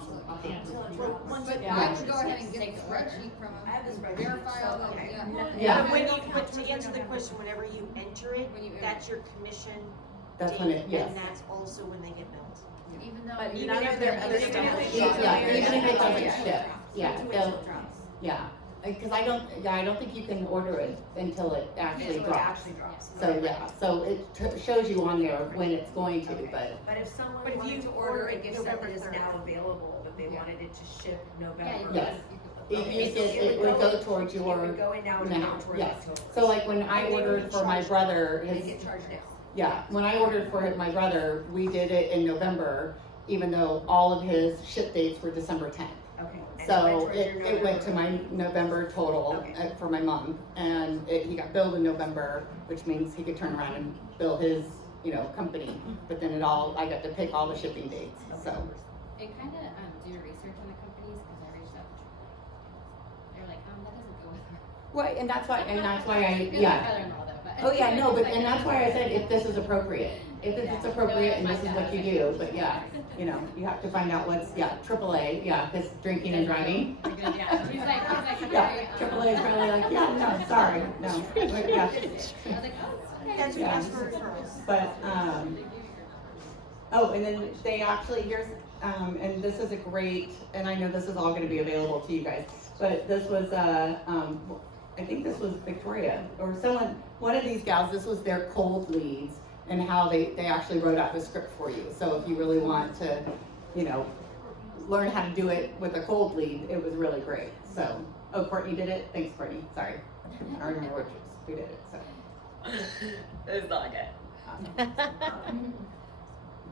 I would go ahead and get a spreadsheet from them. I have the spreadsheet. Verify all the, Okay. Yeah. But to answer the question, whenever you enter it, When you enter that's your commission That's date, when it, yes. and that's also when they get billed. Even though. But you none never- of their other even stuff if is it dropped. Yeah, even if it drops. doesn't ship. Yeah, they'll- yeah. Because I don't think you can order it until it actually Until it drops. actually drops. So yeah, so it shows you on there when it's going to, but But if someone But if wanted you to order a order gift set that November is 3rd. now available, but they wanted it to ship November. yes. It would go towards your, It would go in now and now, go towards yes. October. So like when I And they would ordered for my charge- brother, They his, get charged now. yeah, when I ordered for my brother, we did it in November, even though all of his ship dates were December 10th. Okay. And So went towards your it went to November. my November total Okay. for my mom, and he got billed in November, which means he could turn around and bill his, company. But then I got to pick all the shipping dates, so. And kind of do your research on the companies, because I reached out to them. They're like, that doesn't go with her. Right, and that's why I, You're my yeah. brother-in-law though, but. Oh, yeah, no, but, and that's why I said if this is appropriate, if it's appropriate and this is what you do, but yeah, you have to find out what's, AAA, because drinking and driving. Yeah, he's like, Yeah, AAA is probably like, yeah, no, sorry, no, but, yeah. I was like, oh, it's okay. Yeah. But, and then they actually, here's, and this is a great, and I know this is all gonna be available to you guys, but this was, I think this was Victoria, or someone, one of these gals, this was their cold leads, and how they actually wrote out the script for you. So if you really want to, learn how to do it with a cold lead, it was really great. So, Courtney did it? Thanks, Courtney, sorry. I don't remember who did it, so. It's not good.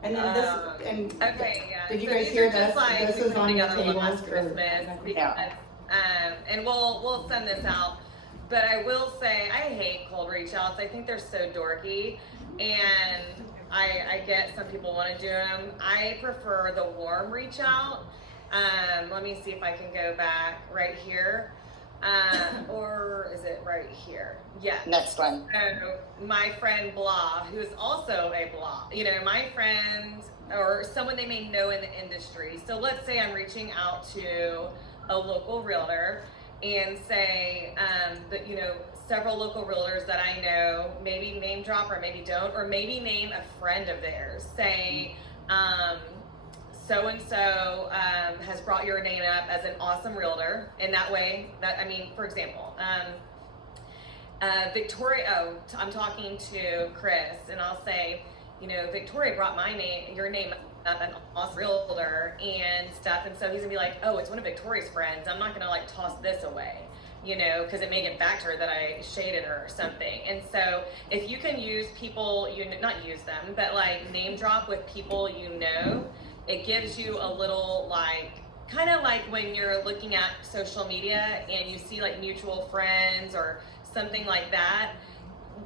And then this, and. Okay, yeah. Did you So guys these hear are just this? like This we is put on your together one last tables, or- Christmas because, and we'll send this out. But I will say, I hate cold reach outs. I think they're so dorky, and I get some people want to do them. I prefer the warm reach out, Let me see if I can go back right here. Or is it right here? Yeah. Next one. So my friend blah, who is also a blah, my friend or someone they may know in the industry. So let's say I'm reaching out to a local realtor and say that, several local realtors that I know, maybe name drop or maybe don't, or maybe name a friend of theirs. Say, so-and-so has brought your name up as an awesome realtor. In that way, for example, Victoria, I'm talking to Chris, and I'll say, Victoria brought your name up, an awesome realtor and stuff. And so he's gonna be like, oh, it's one of Victoria's friends. I'm not gonna toss this away, because it may get back to her that I shaded her or something. And so if you can use people, not use them, but name drop with people, it gives you a little kind of like when you're looking at social media and you see mutual friends or something like that.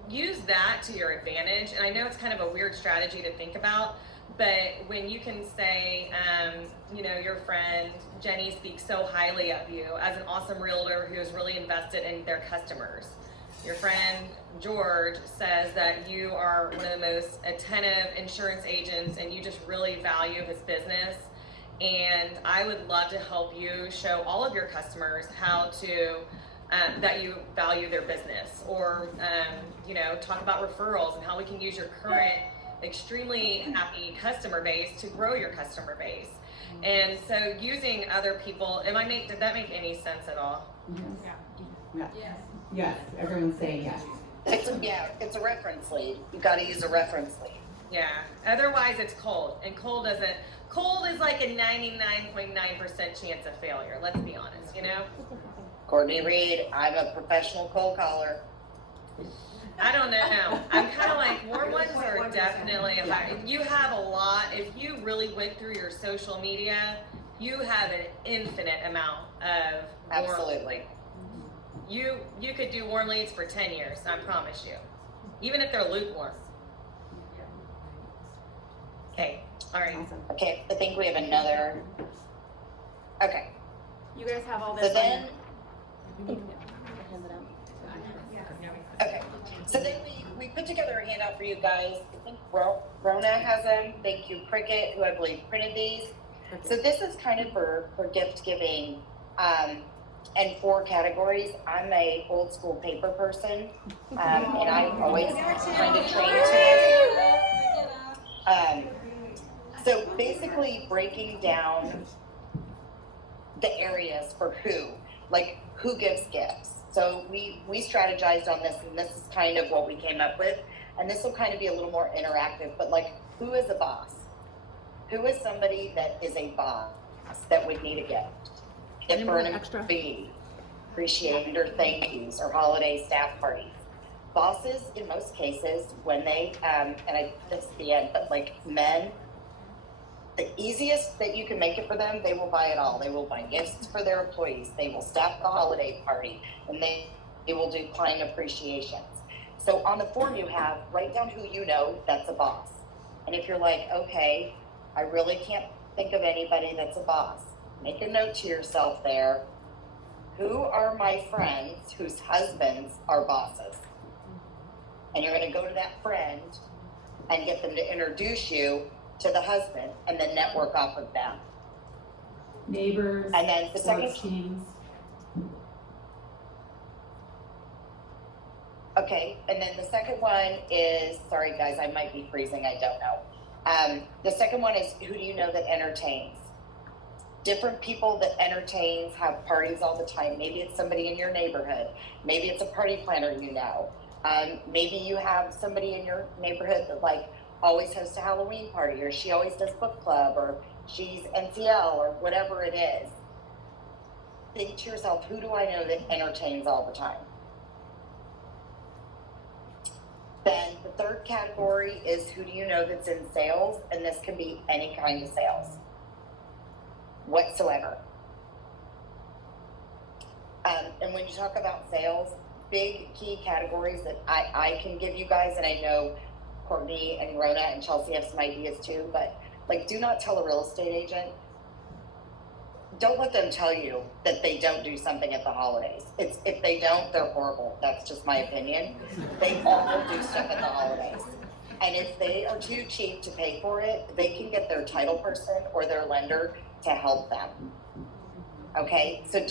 Use that to your advantage. And I know it's kind of a weird strategy to think about, but when you can say, your friend Jenny speaks so highly of you as an awesome realtor who is really invested in their customers. Your friend George says that you are one of the most attentive insurance agents and you just really value his business. And I would love to help you show all of your customers how to, that you value their business, or, talk about referrals and how we can use your current extremely happy customer base to grow your customer base. And so using other people, did that make any sense at all? Yes. Yes, everyone's saying yes. It's a reference lead. You got to use a reference lead. Yeah. Otherwise, it's cold, and cold is like a 99.9% chance of failure. Let's be honest, Courtney Reed, I'm a professional cold caller. I don't know. I'm kind of warm ones are definitely high. You have a lot. If you really went through your social media, you have an infinite amount of Absolutely. You could do warm leads for 10 years, I promise you. Even if they're lukewarm. Okay, all right. Okay, I think we have another. Okay. You guys have all this. So then, okay. So then we put together a handout for you guys. I think Rona has them. Thank you, Cricket, who I believe printed these. So this is kind of for gift giving. And 4 categories. I'm a old school paper person, and I'm always kind of trained to. So basically breaking down the areas for who gives gifts. So we strategized on this, and this is kind of what we came up with. And this will kind of be a little more interactive, but who is a boss? Who is somebody that is a boss that would need a gift? If for an employee, appreciated or thank yous or holiday staff parties. Bosses, in most cases, when they, this is the end, but men, the easiest that you can make it for them, they will buy it all. They will buy gifts for their employees. They will staff the holiday party, and they will do client appreciations. So on the form you have, write down who you know that's a boss. And if you're okay, I really can't think of anybody that's a boss. Make a note to yourself there. Who are my friends whose husbands are bosses? And you're going to go to that friend and get them to introduce you to the husband and then network off of them. Neighbors, and then the sports second teams. Okay, and then the second one is, sorry guys, I might be freezing, I don't know. The second one is, who do you know that entertains? Different people that entertains have parties all the time. Maybe it's somebody in your neighborhood. Maybe it's a party planner you know. Maybe you have somebody in your neighborhood that always hosts a Halloween party, or she always does book club, or she's NCL, or whatever it is. Think to yourself, who do I know that entertains all the time? Then the third category is, who do you know that's in sales? And this can be any kind of sales whatsoever. And when you talk about sales, big key categories that I can give you guys, and I know Courtney and Rona and Chelsea have some ideas too, but do not tell a real estate agent don't let them tell you that they don't do something at the holidays. It's, if they don't, they're horrible. That's just my opinion. They all do stuff at the holidays. And if they are too cheap to pay for it, they can get their title person or their lender to help them. Okay, so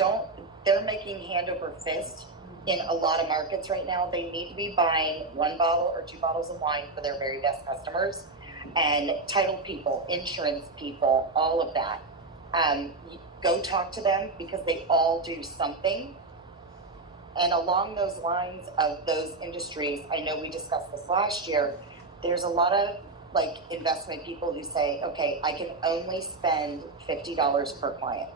they're making hand over fist in a lot of markets right now. They need to be buying 1 bottle or 2 bottles of wine for their very best customers. And title people, insurance people, all of that. Go talk to them because they all do something. And along those lines of those industries, I know we discussed this last year, there's a lot of like investment people who say, okay, I can only spend $50 per client.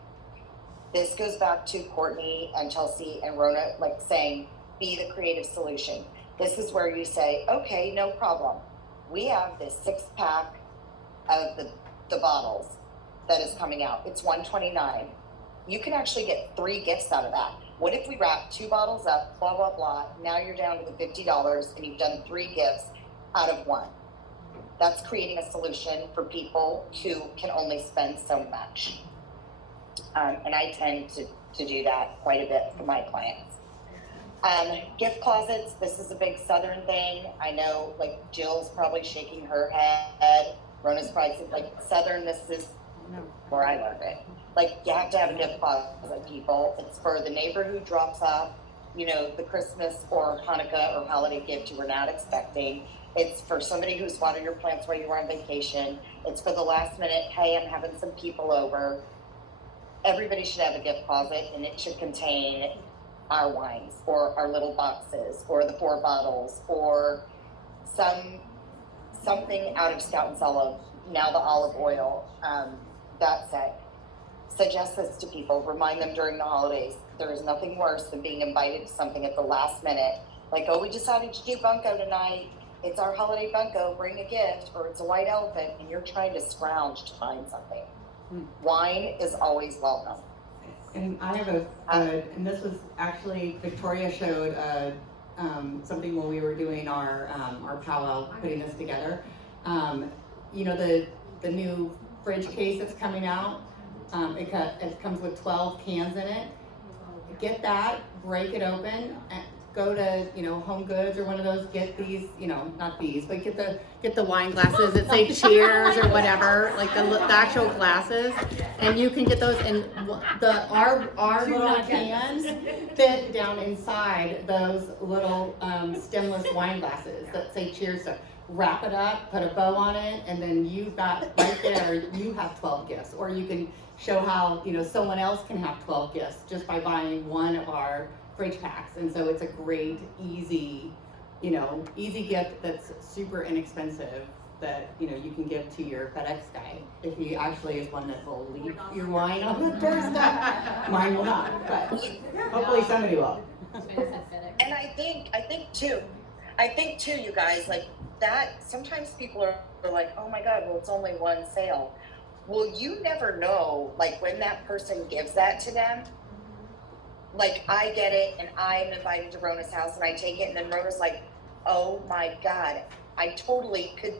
This goes back to Courtney and Chelsea and Rona, like saying, be the creative solution. This is where you say, okay, no problem. We have this 6-pack of the bottles that is coming out. It's $129. You can actually get 3 gifts out of that. What if we wrap 2 bottles up, blah, blah, blah. Now you're down to the $50 and you've done 3 gifts out of 1. That's creating a solution for people who can only spend so much. And I tend to do that quite a bit for my clients. Gift closets, this is a big Southern thing. I know, like, Jill's probably shaking her head. Rona's probably like, Southern, this is where I learned it. Like, you have to have a gift closet, people. It's for the neighbor who drops off, you know, the Christmas or Hanukkah or holiday gift you were not expecting. It's for somebody who's watering your plants while you were on vacation. It's for the last minute, hey, I'm having some people over. Everybody should have a gift closet, and it should contain our wines or our little boxes or the 4 bottles or something out of Scout and Cellar, now the olive oil. That said, suggest this to people, remind them during the holidays. There is nothing worse than being invited to something at the last minute. Like, oh, we decided to do bunko tonight. It's our holiday bunko, bring a gift, or it's a white elephant, and you're trying to scrounge to find something. Wine is always welcome. And I have and this was actually, Victoria showed something when we were doing our powwow, putting this together. You know, the new fridge case that's coming out, it comes with 12 cans in it. Get that, break it open, and go to, you know, Home Goods or one of those, get these, you know, not these, but get the wine glasses that say cheers or whatever, like the actual glasses, and you can get those, and our little cans fit down inside those little stemless wine glasses that say cheers. So wrap it up, put a bow on it, and then you've got right there, you have 12 gifts. Or you can show how, you know, someone else can have 12 gifts just by buying one of our fridge packs. And so it's a great, easy gift that's super inexpensive that, you know, you can give to your FedEx guy if he actually is one that will leave your wine on the doorstep. Mine will not, but hopefully somebody will. And I think too, you guys, like that, sometimes people are like, oh my God, well, it's only one sale. Well, you never know, like when that person gives that to them, like I get it and I'm invited to Rona's house and I take it and then Rona's like, oh my God, I totally could,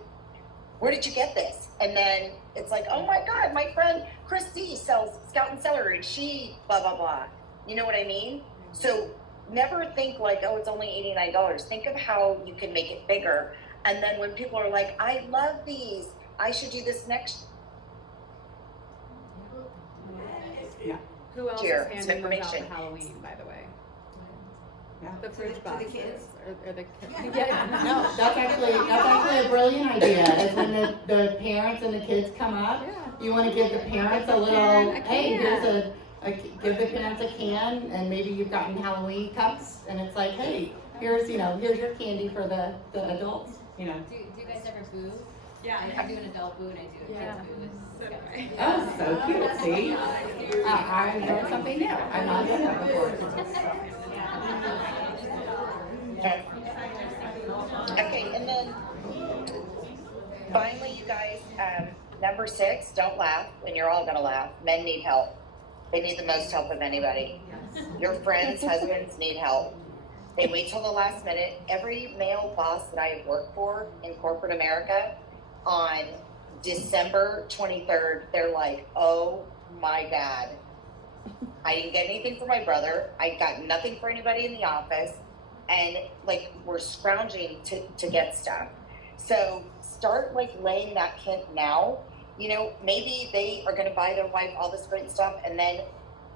where did you get this? And then it's like, oh my God, my friend Christy sells Scout and Cellar and she blah, blah, blah. You know what I mean? So never think like, oh, it's only $89. Think of how you can make it bigger. And then when people are like, I love these, I should do this next. Yeah. Who else Here, is some handing those out information. for Halloween, by the way? Yeah. The fridge boxes. Or the kids. Yeah, no, that's actually a brilliant idea, is when the parents and the kids come up, you wanna give the parents a little, hey, here's give the parents a can, and maybe you've gotten Halloween cups, and it's like, hey, here's your candy for the adults, you know. Do you guys ever boo? Yeah. I do an adult boo and I do a kid's boo. Oh, so cute, see? I learned something new, I've not done that before. Okay, and then finally, you guys, number 6, don't laugh, and you're all gonna laugh. Men need help. They need the most help of anybody. Your friends, husbands need help. They wait till the last minute. Every male boss that I have worked for in corporate America, on December 23rd, they're like, oh my God, I didn't get anything for my brother. I got nothing for anybody in the office. And like, we're scrounging to get stuff. So start like laying that hint now. You know, maybe they are going to buy their wife all this great stuff and then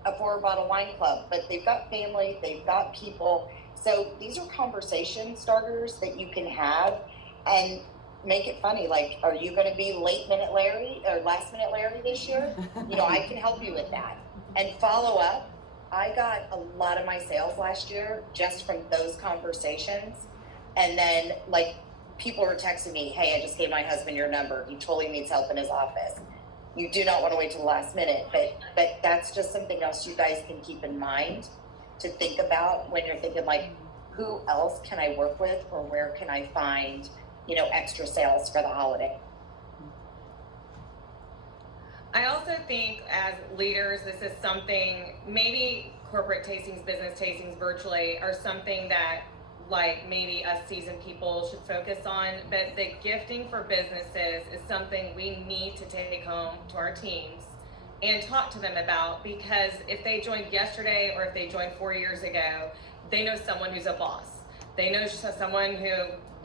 a 4-bottle wine club, but they've got family, they've got people. So these are conversation starters that you can have and make it funny. Like, are you going to be late minute Larry or last minute Larry this year? You know, I can help you with that. And follow up. I got a lot of my sales last year just from those conversations. And then like people were texting me, hey, I just gave my husband your number. He totally needs help in his office. You do not want to wait till the last minute, but that's just something else you guys can keep in mind to think about when you're thinking like, who else can I work with or where can I find, you know, extra sales for the holiday? I also think as leaders, this is something, maybe corporate tastings, business tastings virtually are something that like maybe us seasoned people should focus on, but the gifting for businesses is something we need to take home to our teams and talk to them about, because if they joined yesterday or if they joined 4 years ago, they know someone who's a boss. They know someone who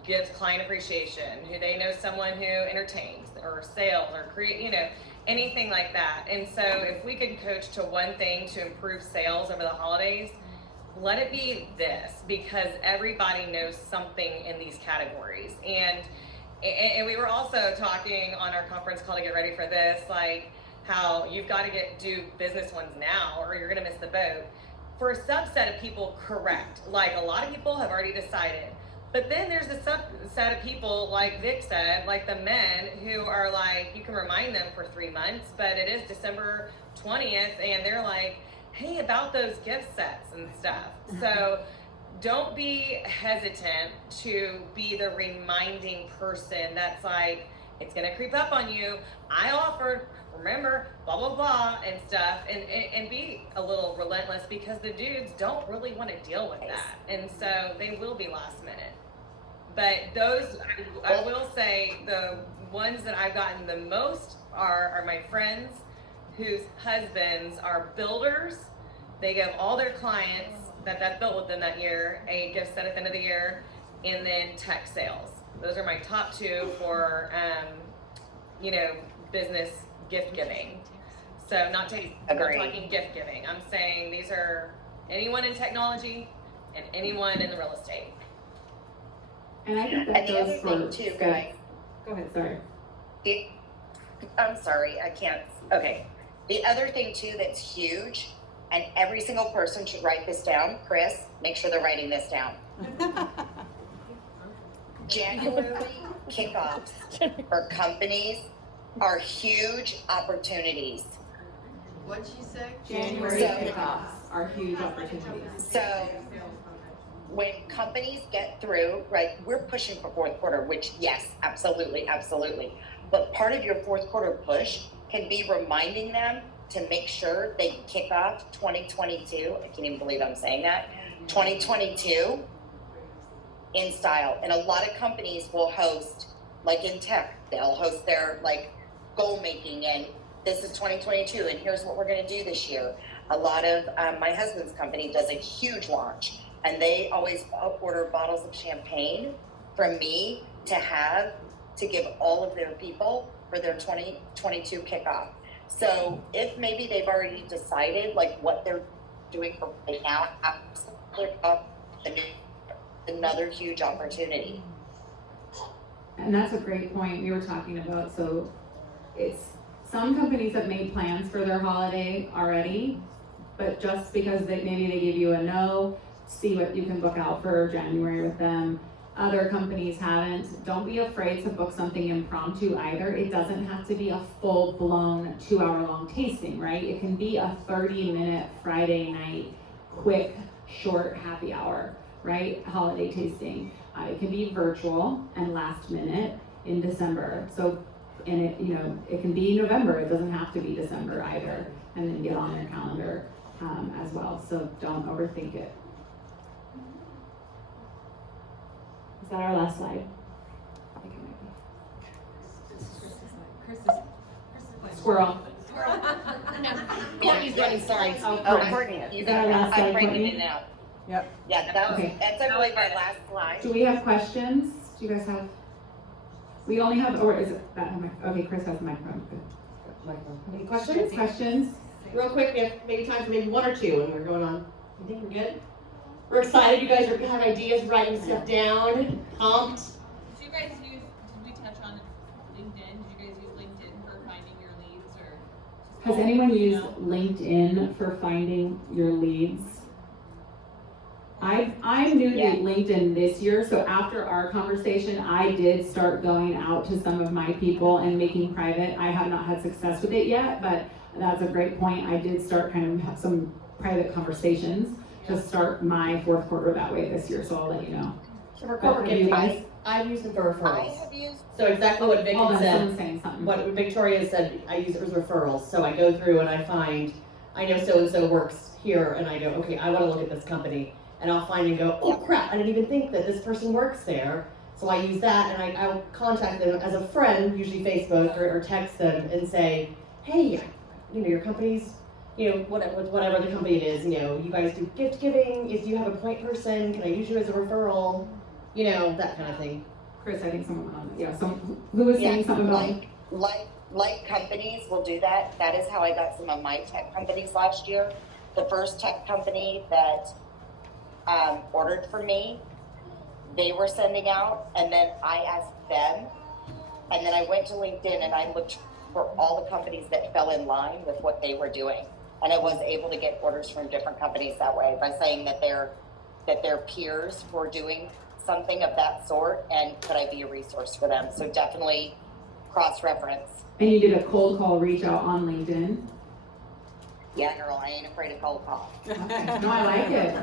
gives client appreciation, who they know someone who entertains or sales or create, you know, anything like that. And so if we could coach to one thing to improve sales over the holidays, let it be this, because everybody knows something in these categories. And we were also talking on our conference call to get ready for this, like how you've got to do business ones now or you're going to miss the boat. For a subset of people, correct. Like a lot of people have already decided. But then there's a subset of people, like Vic said, like the men who are like, you can remind them for 3 months, but it is December 20th and they're like, hey, about those gift sets and stuff. So don't be hesitant to be the reminding person that's like, it's gonna creep up on you. I offered, remember, blah, blah, blah, and stuff. And be a little relentless, because the dudes don't really want to deal with that. And so they will be last minute. But those, I will say, the ones that I've gotten the most are my friends whose husbands are builders. They give all their clients that built with them that year a gift set at the end of the year, and then tech sales. Those are my top two for, you know, business gift giving. So not talking gift giving. I'm saying these are anyone in technology and anyone in the real estate. And I think that And the other thing too, guys. Go ahead, sorry. I'm sorry, I can't. Okay. The other thing too that's huge, and every single person should write this down. Chris, make sure they're writing this down. January kickoffs for companies are huge opportunities. What'd she say? January kickoffs are huge opportunities. So when companies get through, right, we're pushing for fourth quarter, which yes, absolutely, absolutely. But part of your fourth quarter push can be reminding them to make sure they kick off 2022. I can't even believe I'm saying that. 2022 in style. And a lot of companies will host, like in tech, they'll host their like goal making and this is 2022 and here's what we're going to do this year. A lot of my husband's company does a huge launch and they always order bottles of champagne from me to give all of their people for their 2022 kickoff. So if maybe they've already decided like what they're doing for right now, another huge opportunity. And that's a great point we were talking about. So it's some companies have made plans for their holiday already, but just because maybe they give you a no, see what you can book out for January with them. Other companies haven't. Don't be afraid to book something impromptu either. It doesn't have to be a full-blown 2-hour-long tasting, right? It can be a 30-minute Friday night, quick, short happy hour, right? Holiday tasting. It can be virtual and last minute in December. So, and it can be November. It doesn't have to be December either. And then get on their calendar as well. So don't overthink it. Is that our last slide? I think it might be. Squirrel. Courtney's running, sorry. Courtney. Is that our last slide, Courtney? out. Yep. Yeah, that was, Okay. that's I believe our last slide. Do we have questions? Do you guys have? We only have, or is it that, okay, Chris has the microphone. Good. Any questions? Questions? Real quick, we have maybe time for maybe one or two, and we're going on. You think we're good? We're excited. You guys are have ideas, writing stuff down, pumped. Did you guys use, did we touch on LinkedIn? Did you guys use LinkedIn for finding your leads or? Has anyone used LinkedIn for finding your leads? I'm new to LinkedIn this year, so after our conversation, I did start going out to some of my people and making private. I have not had success with it yet, but that's a great point. I did start kind of have some private conversations to start my fourth quarter that way this year, so I'll let you know. So for corporate gifting, I've used them for referrals. I have used. So exactly what Vicky Hold on, said. someone's saying something. What Victoria said, I use it as referrals. So I go through and I find, I know so-and-so works here, and I go, okay, I want to look at this company. And I'll find and go, oh crap, I didn't even think that this person works there. So I use that, and I'll contact them as a friend, usually Facebook, or text them and say, hey, you know, your company's, you know, whatever the company it is, you know, you guys do gift giving, do you have a point person, can I use you as a referral, you know, that kind of thing. Chris, I think someone on, who was saying something about? Like companies will do that. That is how I got some of my tech companies last year. The first tech company that ordered for me, they were sending out, and then I asked them, and then I went to LinkedIn and I looked for all the companies that fell in line with what they were doing, and I was able to get orders from different companies that way by saying that their peers were doing something of that sort, and could I be a resource for them? So definitely cross-reference. And you did a cold call reach out on LinkedIn? Yeah, girl, I ain't afraid of cold call. Okay. No, I like it.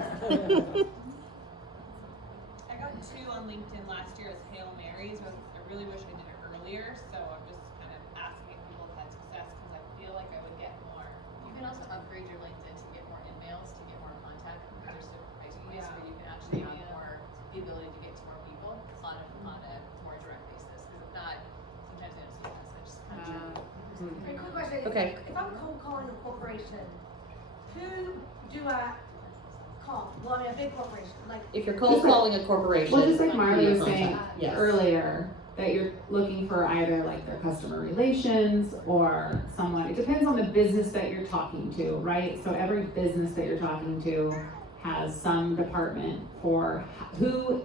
I got 2 on LinkedIn last year as Hail Marys. I really wish I did it earlier, so I'm just kind of asking if people have had success because I feel like I would get more. You can also upgrade your LinkedIn to get more emails, to get more contact. There's certain price points where you can actually have more, the ability to get to more people on a more direct basis. Because if not, sometimes they don't see a message. It's kind of tricky. Hey, quick question. Okay. If I'm cold calling a corporation, who do I call? Well, I mean, a big corporation, like. If you're cold calling a corporation. Well, just like who Marley you was saying contact. Yes. earlier, that you're looking for either like their customer relations or someone, it depends on the business that you're talking to, right? So every business that you're talking to has some department for who,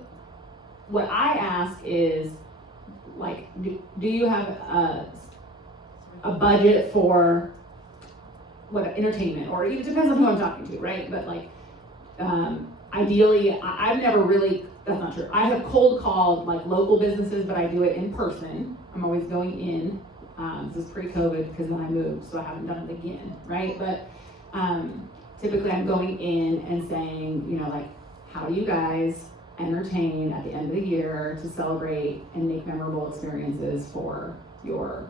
what I ask is, like, do you have a budget for what entertainment, or it depends on who I'm talking to, right? But like, ideally, I've never really, that's not true. I have cold called like local businesses, but I do it in person. I'm always going in. This is pre-COVID because then I moved, so I haven't done it again, right? But typically I'm going in and saying, you know, like, how do you guys entertain at the end of the year to celebrate and make memorable experiences for your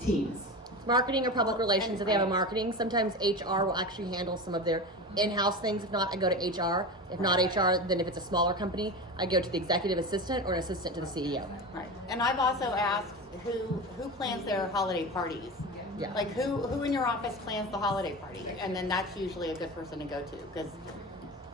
teams? Marketing or public relations, if they have a marketing, sometimes HR will actually handle some of their in-house things. If not, I go to HR. If not HR, then if it's a smaller company, I go to the executive assistant or an assistant to the CEO. Right. And I've also asked who plans their holiday parties? Yeah. Like who in your office plans the holiday party? And then that's usually a good person to go to, because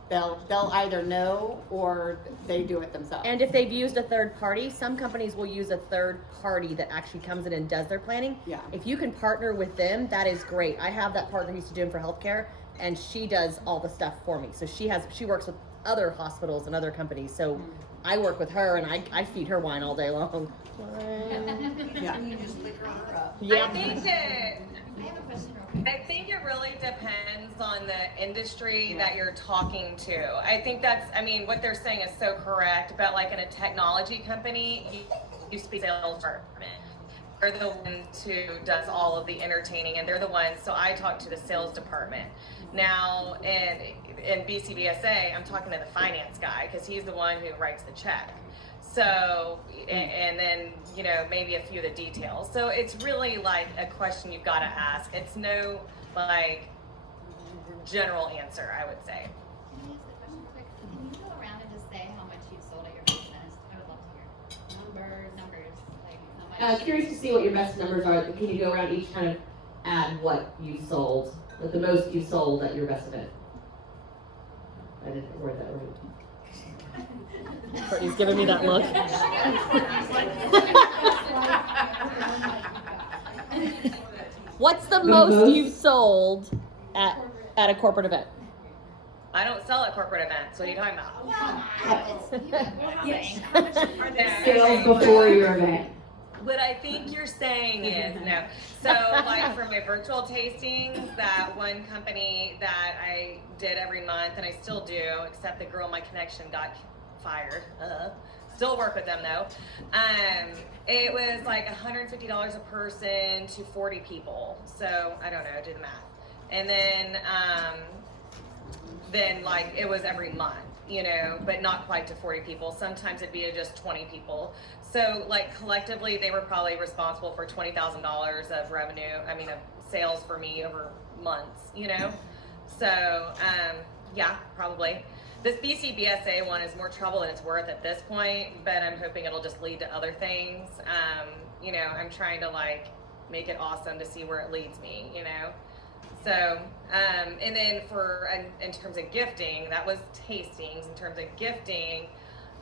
they'll either know or they do it themselves. And if they've used a third party, some companies will use a third party that actually comes in and does their planning. Yeah. If you can partner with them, that is great. I have that partner who used to do them for healthcare, and she does all the stuff for me. So she works with other hospitals and other companies. So I work with her, and I feed her wine all day long. Yeah. You just liquor her up. Yeah. I think it really depends on the industry that you're talking to. I think what they're saying is so correct, but like in a technology company, you speak to the sales department. They're the ones who does all of the entertaining, and they're the ones, so I talk to the sales department. Now, in BCBSA, I'm talking to the finance guy, because he's the one who writes the check. So, and then, you know, maybe a few of the details. So it's really like a question you've got to ask. It's no, like, general answer, I would say. Can I ask a question quick? Can you go around and just say how much you've sold at your business? I would love to hear numbers, like how much. Curious to see what your best numbers are. Can you go around each kind of add what you sold, like the most you sold at your best event. I didn't word that right. Courtney's giving me that look. What's the most you've sold at a corporate event? I don't sell at corporate events. What are you talking about? Sales before your event. What I think you're saying is no. So like for my virtual tastings, that one company that I did every month, and I still do, except the girl in my connection got fired. Still work with them though. It was like $150 a person to 40 people. So I don't know, do the math. And then like it was every month, you know, but not quite to 40 people. Sometimes it'd be just 20 people. So like collectively, they were probably responsible for $20,000 of revenue. I mean, of sales for me over months, you know? So, yeah, probably. This BCBSA one is more trouble than it's worth at this point, but I'm hoping it'll just lead to other things. You know, I'm trying to like make it awesome to see where it leads me, you know? So, and then for, in terms of gifting, that was tastings. In terms of gifting,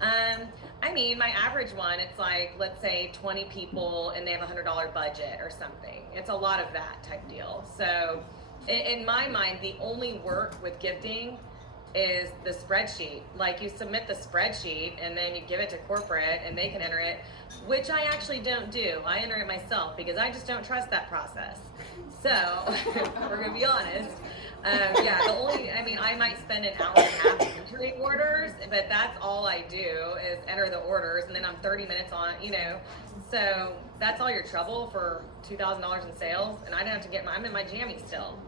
I mean, my average one, it's like, let's say 20 people and they have $100 budget or something. It's a lot of that type deal. So in my mind, the only work with gifting is the spreadsheet. Like you submit the spreadsheet and then you give it to corporate and they can enter it, which I actually don't do. I enter it myself because I just don't trust that process. So we're gonna be honest. Yeah, I might spend an hour and a half entering orders, but that's all I do is enter the orders, and then I'm 30 minutes on, you know. So that's all your trouble for $2,000 in sales, and I don't have to get I'm in my jammies still.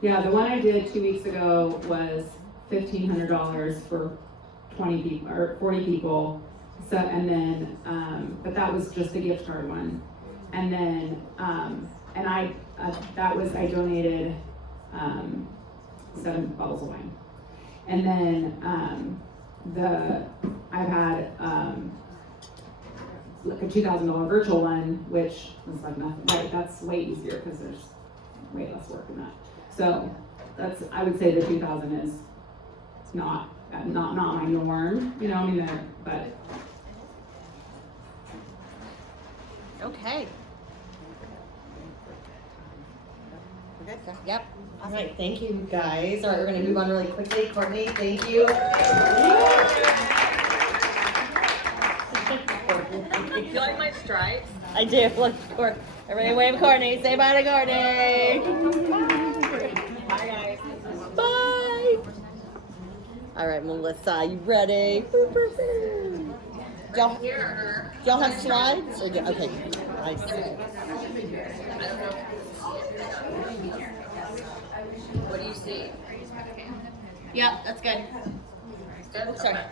Yeah, the one I did 2 weeks ago was $1,500 for 20 people or 40 people. So, and then, but that was just the gift card one. And then, and I donated 7 bottles of wine. And then I've had like a $2,000 virtual one, which was like nothing. Right, that's way easier because there's way less work in that. So I would say the 2,000 is not my norm. You know, I mean, but. Okay. We're good? Yep. All right. Thank you, guys. All right, we're going to move on really quickly. Courtney, thank you. You like my stripes? I do. Look, everybody wave Courtney. Say bye to Courtney. Bye, guys. Bye. All right, Melissa, you ready? Y'all have slides? Okay. Nice. What do you see? Yeah, that's good. Good. Sorry. Okay.